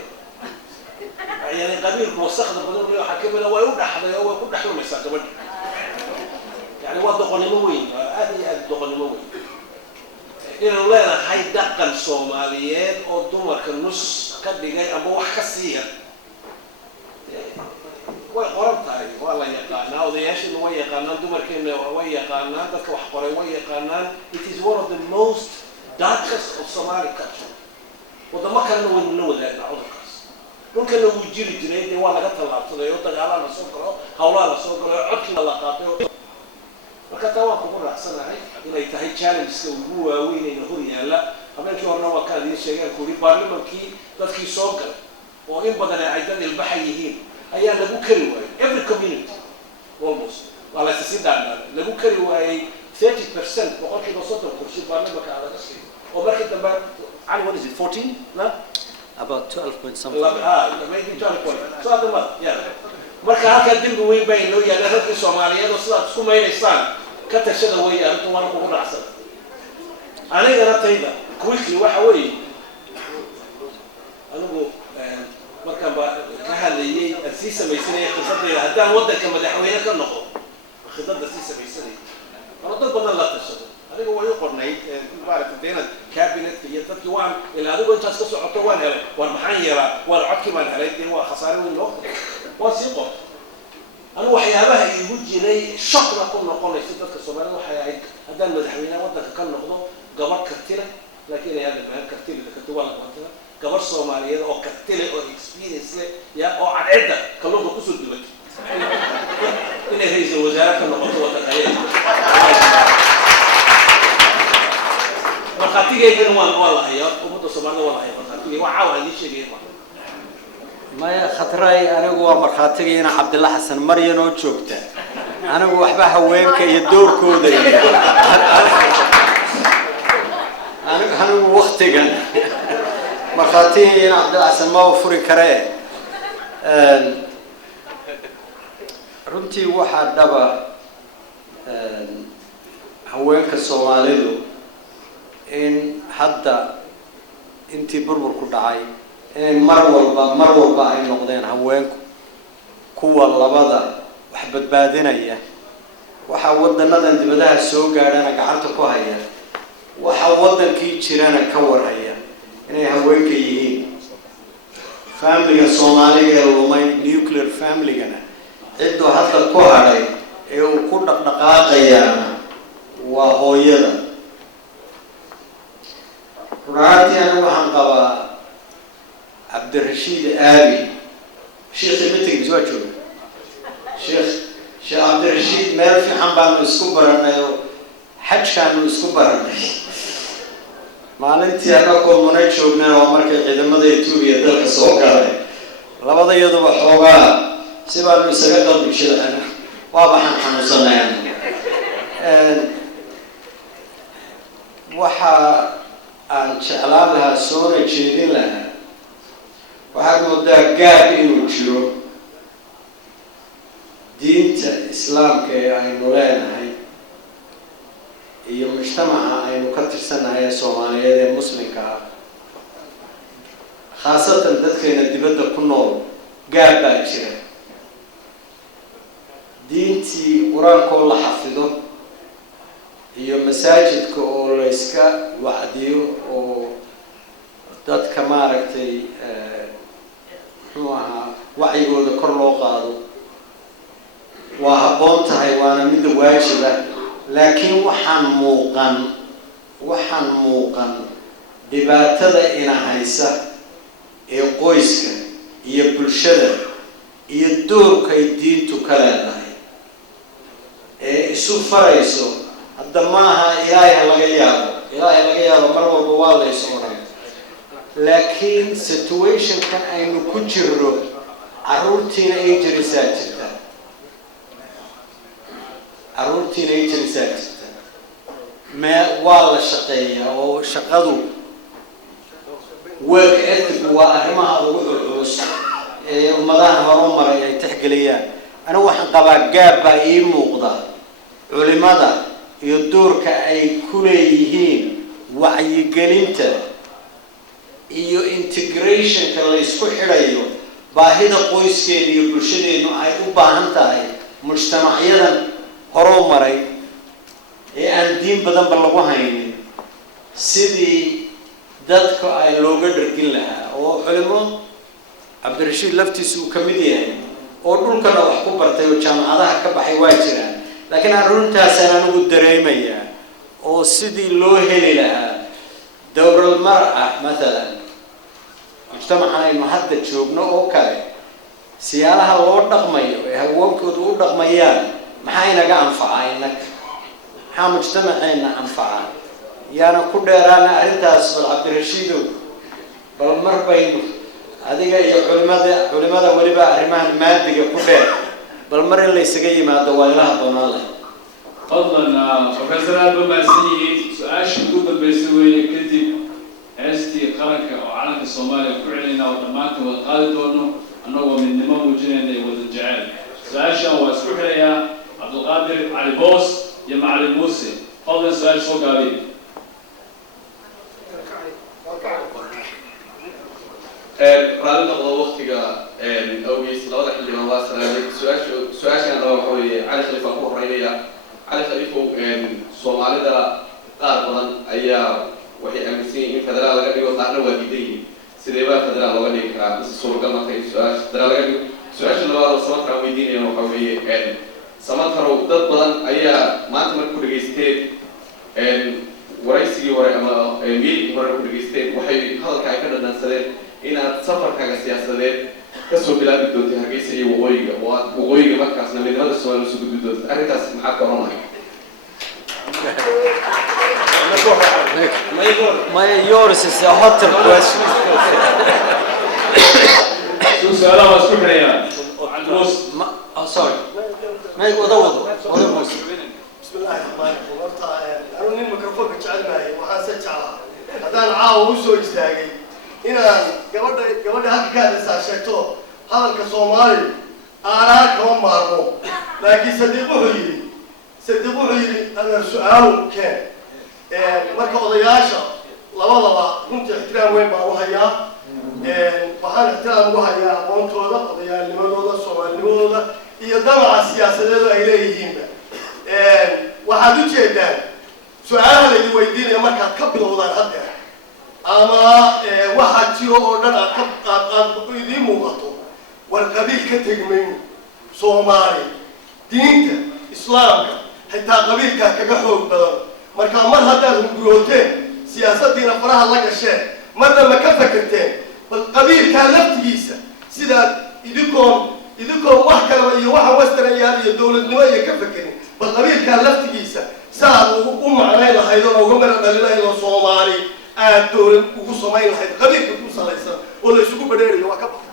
يعني قبيل موسخ البدون اللي حكمنا ويودع هذا هو يكون حلوة يستقبل يعني هو الدقن الموين هذه الدقن الموين إنه لنا هاي دقن الصوماليين أو دمرك النص قد جاي أبو حسيا وقربتها والله يقانا وذيش إنه ويقانا دمرك إنه ويقانا ذاك وحقري ويقانا it is one of the most darkest of Somali culture وده ما كان نو ده نعودكاس ممكن لو يجري جريدة ولا قتل الله يوتج على السوكر هؤلاء السوكر عقل الله قاطع وكتاوان كبر أحسن عليه إلى يتهي challenge كوجو وين ينهور يلا قبل كي ورنا وكان يشجع كوري برلمان كي تذكي سوكر وإن بدنا عيدان البحيين أيام لبو كريواي every community almost وعلى أساس ده لبو كريواي 30% بقول كده صوت الكرسي برلمان كعلى كسي ومركز تبع علي what is it 14 لا about 12 point something. maybe 12 so هذا ما يعني marka halka dib weyn bay loo yahay dadka Soomaaliyeed oo sidaas isku meelaysaan ka tashada way arrintu waan ku raacsan aniga tayda quickly waxa weey anigu marka ba ka hadlayay si samaysanay khidadda haddaan wadanka madaxweyne ka noqdo khidadda si samaysanay ana dad badan la tashado aniga way u qornayd baaritadeena cabinet iyo dadkii waan ilaa adigu intaas ka socoto waan helay waan maxaan yeelaa waan codkii baan helay waa khasaare weyn loo واسيقه أنا وحيابها يوجيني شقنا كنا قلنا في ذلك الصومال وحياة هذا المدحوينا ودنا كان نقضه قبر كتيرة لكن هذا ما كتيرة كتوه ولا قتيرة قبر صومالية أو كتيرة أو إكسبيرينس يا أو عدة كلهم قصوا دلوقتي إن رئيس الوزراء كان نقضه وتغير مرخاتيجي كانوا والله يا ومدة الصومال والله يا مرخاتيجي وعاون هذه شيء ما خطري أنا هو مرخاتينا عبد الله حسن مريم وشوكته أنا هو وحبها وينك يدور كودي أنا هو وقتي مرخاتينا عبد الله حسن ما وفري كره runtii waxaa dhaba haweenka Soomaalidu in hadda intii burburku dhacay in mar walba ay noqdeen haweenku kuwa labada wax badbaadinaya waxa wadanadan dibadaha soo gaarana gacanta ku haya waxa wadankii jirana ka warhaya inay haweenka yihiin family Soomaaliga ee lumay nuclear family-gana cidoo hadda ku haray ee uu ku dhaqdhaqaaqayana waa hooyada raati ana waxaan qabaa Abdurrashid Abi Sheikh Meeting Zojo Sheikh Abdurrashid meel fiican baan isku baranayo xajkan isku baranay maalintii anaga koomana joognaa oo markay ciidamada Itoobiya dalka soo galay labada iyadoo xoogaa si baan isaga qalbi jiray waa baxan xanuunsanayaan waxa aan jeclaan lahaa soo jeedin lahaa waxaad moodaa gaab inuu jiro diinta islaamka ee aynu leenahay iyo mujtamaca aynu ka tirsanahay Soomaaliyeed ee muslimka ah khaasatan dadkeena dibadda ku nool gaab baa jira diintii quraanka la xafido iyo masaajidka oo la iska wacdiyo oo dadka maaragtay wacyigooda kor loo qaado waa habboon tahay waana mid waajib ah laakiin waxaan muuqan dhibaatada ina haysa ee qoyska iyo bulshada iyo doorka ay diintu ka leedahay ee isu farayso hadda maaha ilaahay laga yaabo mar walba waa la isoo oran laakiin situation kan aynu ku jirro caruurtiina ay jirisaa jirta ma waa la shaqeeyaa oo shaqadu work ethic waa arrimaha ugu culus ee ummadaha horumaray ay tixgeliyaan ana waxaan qabaa gaab baa ii muuqda culimada iyo doorka ay ku leeyihiin wacyigelinta iyo integration-ka la isku xidhayo baahida qoyskeena iyo bulshadeenu ay u baahan tahay mujtamacyadan horumaray ee aan diin badanba lagu haynin sidii dadka ay looga dhargin lahaa oo culimo Abdurrashid laftiisu uu kamid yahay oo dhulkana wax ku bartay oo jaamacadaha ka baxay waa jiraan laakiin arrintaas aan ugu dareemayaa oo sidii loo heli lahaa dawral mar'a مثلا mujtamacana aynu hadda joogno oo kale siyaalaha loo dhaqmayo ee haweenkoodu u dhaqmayaan maxay naga anfacay inaga maxaa mujtamaceena anfacay yaana ku dheeraana arrintaas bal Abdurrashid bal mar baynu adiga iyo culimada waliba arrimahan maadiga ku dheer bal mar in la isaga yimaado waa ilaha doonaa fadlan professor Abdul Masih su'aasha ugu بيسوي كتب هستي قرنك أو علنك الصومالي كلنا ودمانك والقادة أنه من نمو وجنين والجعل سؤال شو واسكوح يا عبد القادر علي بوس يا معلم موسى فضل سؤال شو قابل رالي نقضى وقتك أوجي صلاة اللي ما وصل سؤال كان روحي علي خليفة أخوه رأيي علي خليفة صومالي دا قاربا أيا وحي أمسين فدرا لقبي وقعنا والدين سيديبا فدرا لقبي بس الصورة كما كان فدرا لقبي سؤال شنو هذا سمعت عن ويدين يا وحوي سمعت رو ضد بدن أيا ما تمر كل جيستيد ورئيسي ورئيس أما ميل مر كل جيستيد وحي هذا كأي كنا ننسى إن سفر كذا سياسة كسر بلاد الدولة هرجيسي وغويجة ما كاسنا من هذا السؤال سوق الدولة أريد أسمع كورونا My yours is a hotter question. سؤال واسكوح يا عندروس Sorry. ما يقول بسم الله الرحمن الرحيم. أنا من الميكروفون بتشعل معي وحاسة شعلها. هذا العاو وسو يستاجي. هنا قبل هكذا ساشتو هذا الكصومالي أنا كمان معروف. لكن صدقوا لي أنا سؤال كان. marka odayaasha labadaba runtii ixtiraam weyn baan u hayaa waxaan ixtiraam ugu hayaa aqoontooda odayaalnimadooda soomaalinimadooda iyo damaca siyaasadeedu ay leeyihiinba waxaad u jeedaan su-aalaha laydin weydiinaya markaad ka bilowdaan haddeer ama waxaa jiro oo dhan aad idiin muuqato war qabiil ka tegmayno soomaali diinta islaamka xitaa qabiilkaa kaga xoog badan marka mar haddaad hungurooteen siyaasaddiina faraha la gasheen marna ma ka fakerteen bal qabiilkaa laftigiisa sidaad idinkoon wax kaleba iyo waxa westernayaan iyo dowladnimo iyo ka fakerin bal qabiilkaa laftigiisa saaad u macnayn lahayd oo uga mara dhalinayd oo soomaali aad dowlad ugu samayn lahayd qabiilka ku salaysan oo la isugu badheerayo waa ka baxa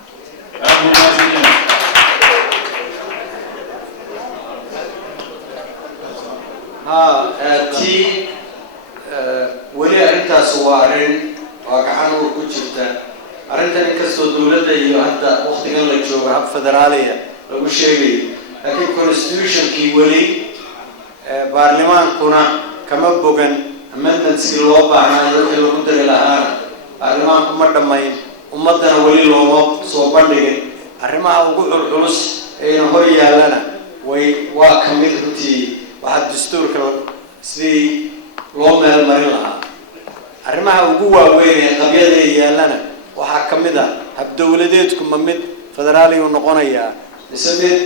tii weli arrintaas waa arrin waa gacan uur ku jirta arrintan inkastoo dowladda iyo hadda waqtigan la joogo hab federaaliya lagu sheegayo laakiin constitutionkii weli baarlimaankuna kama bogan amendmentskii loo baahnaayo wixii lagu dari lahaana baarlamaanku ma dhammayn ummaddana weli looma soo bandhigin arrimaha ugu culculus eena hor yaallana waa ka mid runtii waxaa dastuurka sidii loo meel marin lahaa arrimaha ugu waaweyn ee qabyada ee yaallana waxaa ka mid ah habdowladeedku ma mid federaaliyu noqonayaa mise mid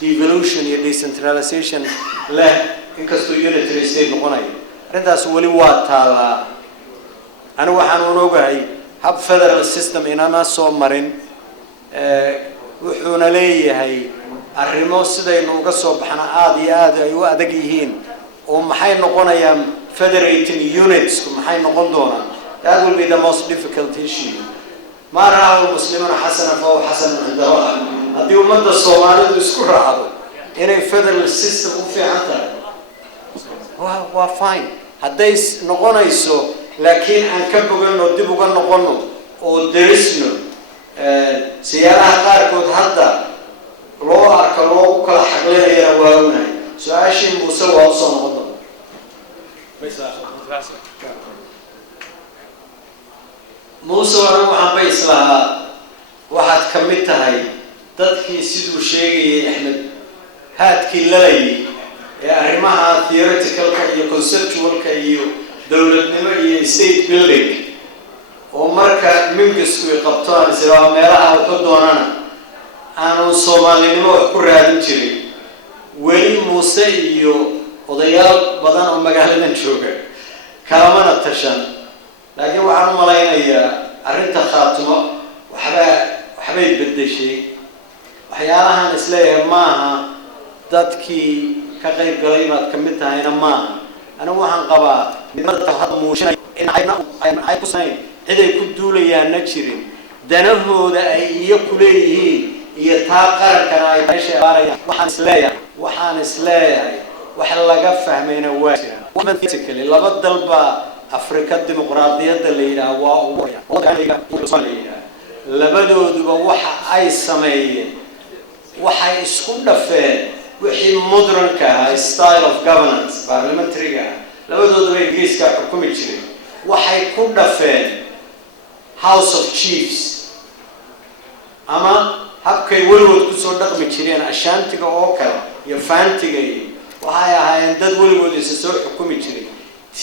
devolution iyo decentralization leh inkastoo unitary state noqonayo arrintaas weli waa taallaa anigu waxaan ogahay hab federal system inana soo marin wuxuuna leeyahay arrimo sidaynu uga soo baxna aad iyo aad ay u adag yihiin oo maxay noqonayaan federating units maxay noqon doonaan that will be the most difficult issue ma raahu muslimuna xasana fa xasan inda Allah haddii ummadda Soomaalidu isku raacdo inay federal system u fiican tahay waa fine hadday noqonayso laakiin aan ka boganno dib uga noqono oo derisno siyaalaha qaarkood hadda loo arko loo kala xaqleynayana waa ognahay su-aashii muuse waa usoo noqon doona muuse anigu waxaan ba islahaa waxaad ka mid tahay dadkii siduu sheegayay axmed haadkii lalayay ee arrimaha theoreticalka iyo conceptualka iyo dowladnimo iyo state building oo marka mingisku ay qabtaan isla meelaha wuxuu doonana aanu soomaalinimo wax ku raadin jirin weli muuse iyo odayaal badan oo magaaladan jooga kalamana tashan laakiin waxaan u malaynayaa arrinta khaatimo waxbay beddeshay waxyaalahan isleeyahay maaha dadkii ka qayb galay baad ka mid tahayna maaha anigu waxaan qabaa midnimada hadda muujinaya in ay ku sanayn cid ay ku duulayaanna jirin danahooda ay iyo ku leeyihiin iyo taa qarankana ay meesha baarayaan waxaan isleeyahay wax laga fahmayna waa jiraan laba dalba afrika dimuqraadiyadda la yidhaah waa labadooduba waxa ay sameeyeen waxay isku dhafeen wixii modernka ahaa style of governance parliamentary-ga labadooduba ingiriiska xukumi jiray waxay ku dhafeen house of chiefs ama habkay weligood kusoo dhaqmi jireen ashaantiga oo kale iyo faantiga iyo waxay ahaayeen dad weligood isa soo xukumi jiray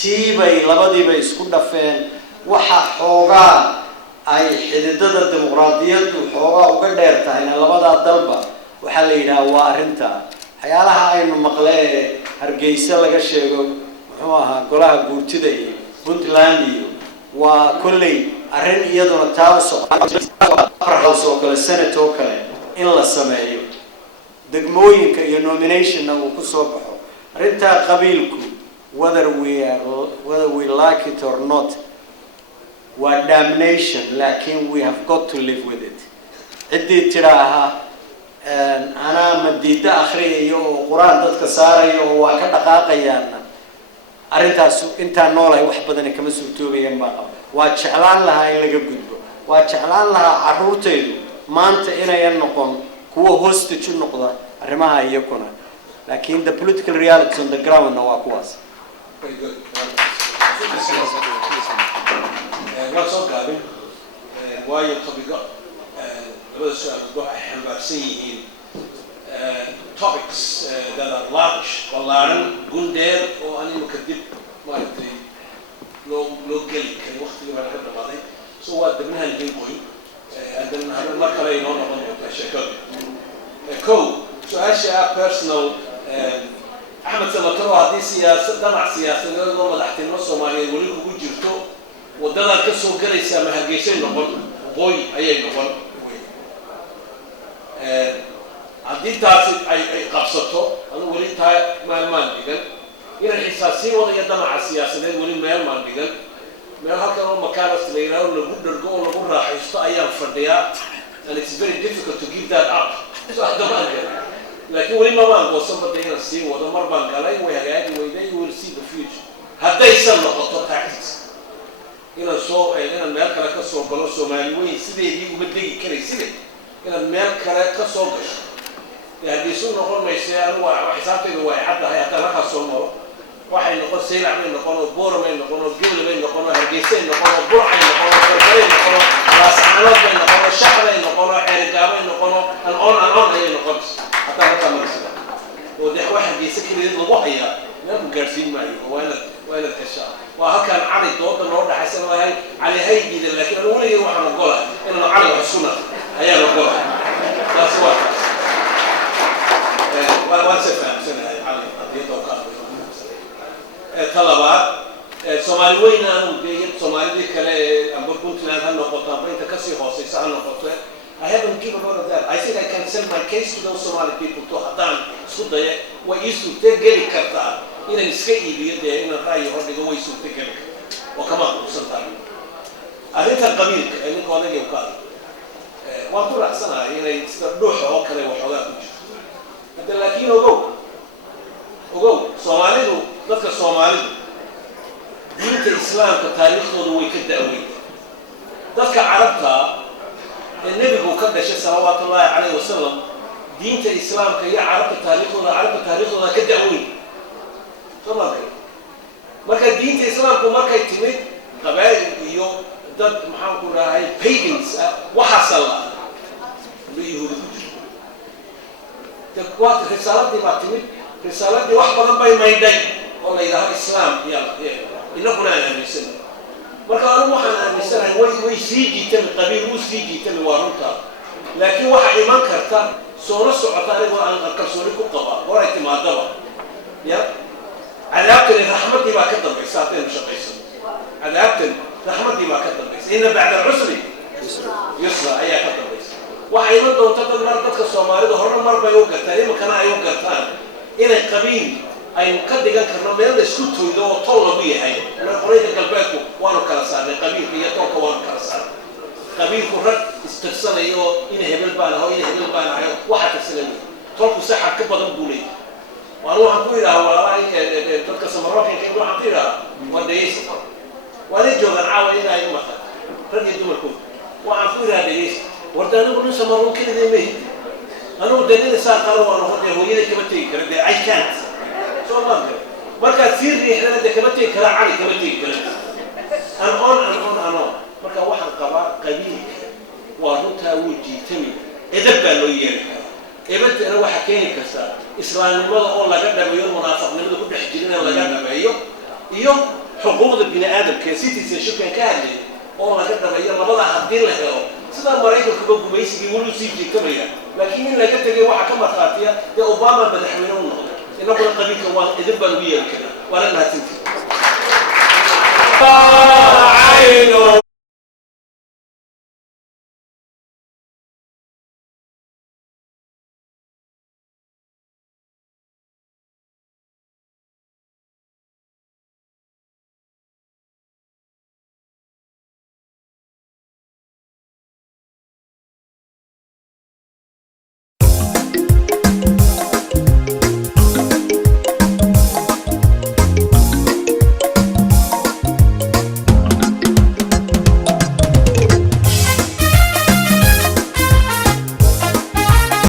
tiibay labadiiba isku dhafeen waxa xoogaa ay xididada dimuqraadiyaddu xoogaa uga dheer tahayna labadaa dalba waxaa la yidhaha waa arrinta waxyaalaha aynu maqlee hargeysa laga sheego muxuu ahaa golaha guurtida iyo puntland iyo waa kolley arrin iyaduna taa u socohouse oo kale senate oo kale in la sameeyo degmooyinka iyo nominationna uu ku soo baxo arrintaa qabiilku whether we like it or not waa damnation laakiin we have got to live with it ciddii tidhaaha anaa madiida akhriyayo oo qur-aan dadka saarayo oo waa ka dhaqaaqayaana arrintaas intaan noolahay wax badani kama suurtoobayaan baa qaba waa jeclaan lahaa in laga gudbo waa jeclaan lahaa carruurtaydu maanta inayan noqon kuwa hostage u noqda arrimaha iyakuna laakiin the political realities on the groundna waa kuwaas waan soo gaabin waayo tabiga labada su-aalood waxay xambaarsan yihiin topics that are large ballaaran gundheer oo aan imika dib maaragtay loo geli karin waqtigii baa laga dhamaaday so waa degnaha laga qoyn haddana mar kale inoo noqon doontaa sheekada kow su-aasha ah personal axmed samataro haddii damac siyaasadeed oo madaxtinimo soomaaliyeed weli kugu jirto waddadaad ka soo galaysaa ma hargeysay noqon waqooyi ayay noqon haddii taasi ay qabsato adu weli taa maalmaan dhigan inaan xisaabsiin wadaya damaca siyaasadeed weli maalmaan dhigan meel halkan oo makaanas la yidhaaho lagu dhargo oo lagu raaxaysto ayaan fadhiyaa and it's very difficult to give that up so damaan gala laakiin weli mamaan goosan badda inaan sii wado mar baan galay way hagaagi weyday you will see the future haddaysan noqoto tactics inaan meel kale ka soo galo soomaali weyn sideedii uma degi karay side inaad meel kale ka soo gasho haddiisu noqon mayse anigu xisaabtayda waa caddahay haddaan halkaas soo maro waxay noqon saylac bay noqon oo boora bay noqon oo gebel bay noqon oo hargeysay noqon oo burcay noqon oo galbalay noqon oo laascaanood bay noqon oo shacbay noqon oo xeerigaabay noqon oo an on ayay noqon haddaan halkaa marisada oo dee wax hargeysa keligeed lagu hayaa meelku gaadhsiin maayo oo waa inaad gashaa waa halkaan cali dooda noo dhaxaysan lahay cali haydiida laakiin anu weligay waxaan ogolahay inaan cali wax isku naqo ayaan ogolahay taasi waa taas waan se fahamsanahay cali qadiyadoo ka talabaad soomaali weyn aanu dee soomaalidii kale amba puntland ha noqoto amba inta kasii hooseysa ha noqoto I haven't given a lot of that. I think I can send my case to those Somali people to haddaan isku daya way ii suurtageli kartaa inaan iska iibiyo dee inaan ra'yi hordhigo way suurtageli kartaa oo kama quusan tahay arrintan qabiilka ee ninka odayga u kaada waan ku raacsanahay inay sida dhuuxa oo kale waxoogaa ku jirto hadda laakiin ogow soomaalidu dadka soomaalidu diinta islaamka taariikhdooda way ka da'weyn dadka carabta النبي كان دشة صلوات الله عليه وسلم دين الإسلام كي عرفت تاريخنا كدعوين طبعا ما كان دين الإسلام كم ما كان يتمد قبائل يوم ضد محمد كنا هاي pagans وحصل بيهود تقوات رسالة دي بعتمد رسالة دي واحد بدن باي ما يدين والله إذا هذا الإسلام يلا إنه كنا نعمل سنة marka anu waxaan aaminsanahay way sii jiiteen qabiil wuu sii jiiteen waa runta laakiin waxa iman karta soo socota anigoo aan kalsooni ku qaba waray timaadaba ya cadaabtan raxmadii baa ka dambaysa haddaynu shaqaysano cadaabtan raxmadii baa ka dambaysa inna bacda alcusri yusra ayaa ka dambaysa waxa iman doonta dadka soomaalida horna mar bay u gartaan iminkana ay u gartaan inay qabiil aynu ka dhigan karno meel la isku tooydo oo tol lagu yahay qorayda galbeedku waanu kala saarnay qabiilka iyo tolka waanu kala saarnay qabiilku rag istirsanaya oo ina hebel baan aho ina hebel baan ahayo waxa tirsanaya tolku saxa ka badan buu leeyahay waan waxaan ku idhaha walaalahay dadka samarooyinka waxaan ku idhaha waa dhayeysa وأنا جوعان عاوي إلى يوم أخر رجع دمركم وعفوا هذا ليش ورد أنا بقول نسمع ممكن ذي مهد أنا ودني ساقروا وأنا هو يهوي كمتي كرد I can't شو الله مركز سير إحنا ده كمتي كلا علي كمتي كلا أنا مركز واحد قبيل وارنتها وجي تمي إذا بلو يرك إذا أنا واحد كيني كسر إسرائيل ما أقول لك أنا بيوم منافق نبدأ كل حجرنا ولا جانا بيوم حقوق البني آدم كسيتي شو كان كهذي أول ما كنا بيوم ما بضع حدين له سنا مريض كبر جميس بيقولوا سيجي كمية لكن إن لقيت لي واحد كم خاطية يا أوباما بدأ حملون إنه كل قبيل كوان إذا بلو يرك ولا لا تنتهي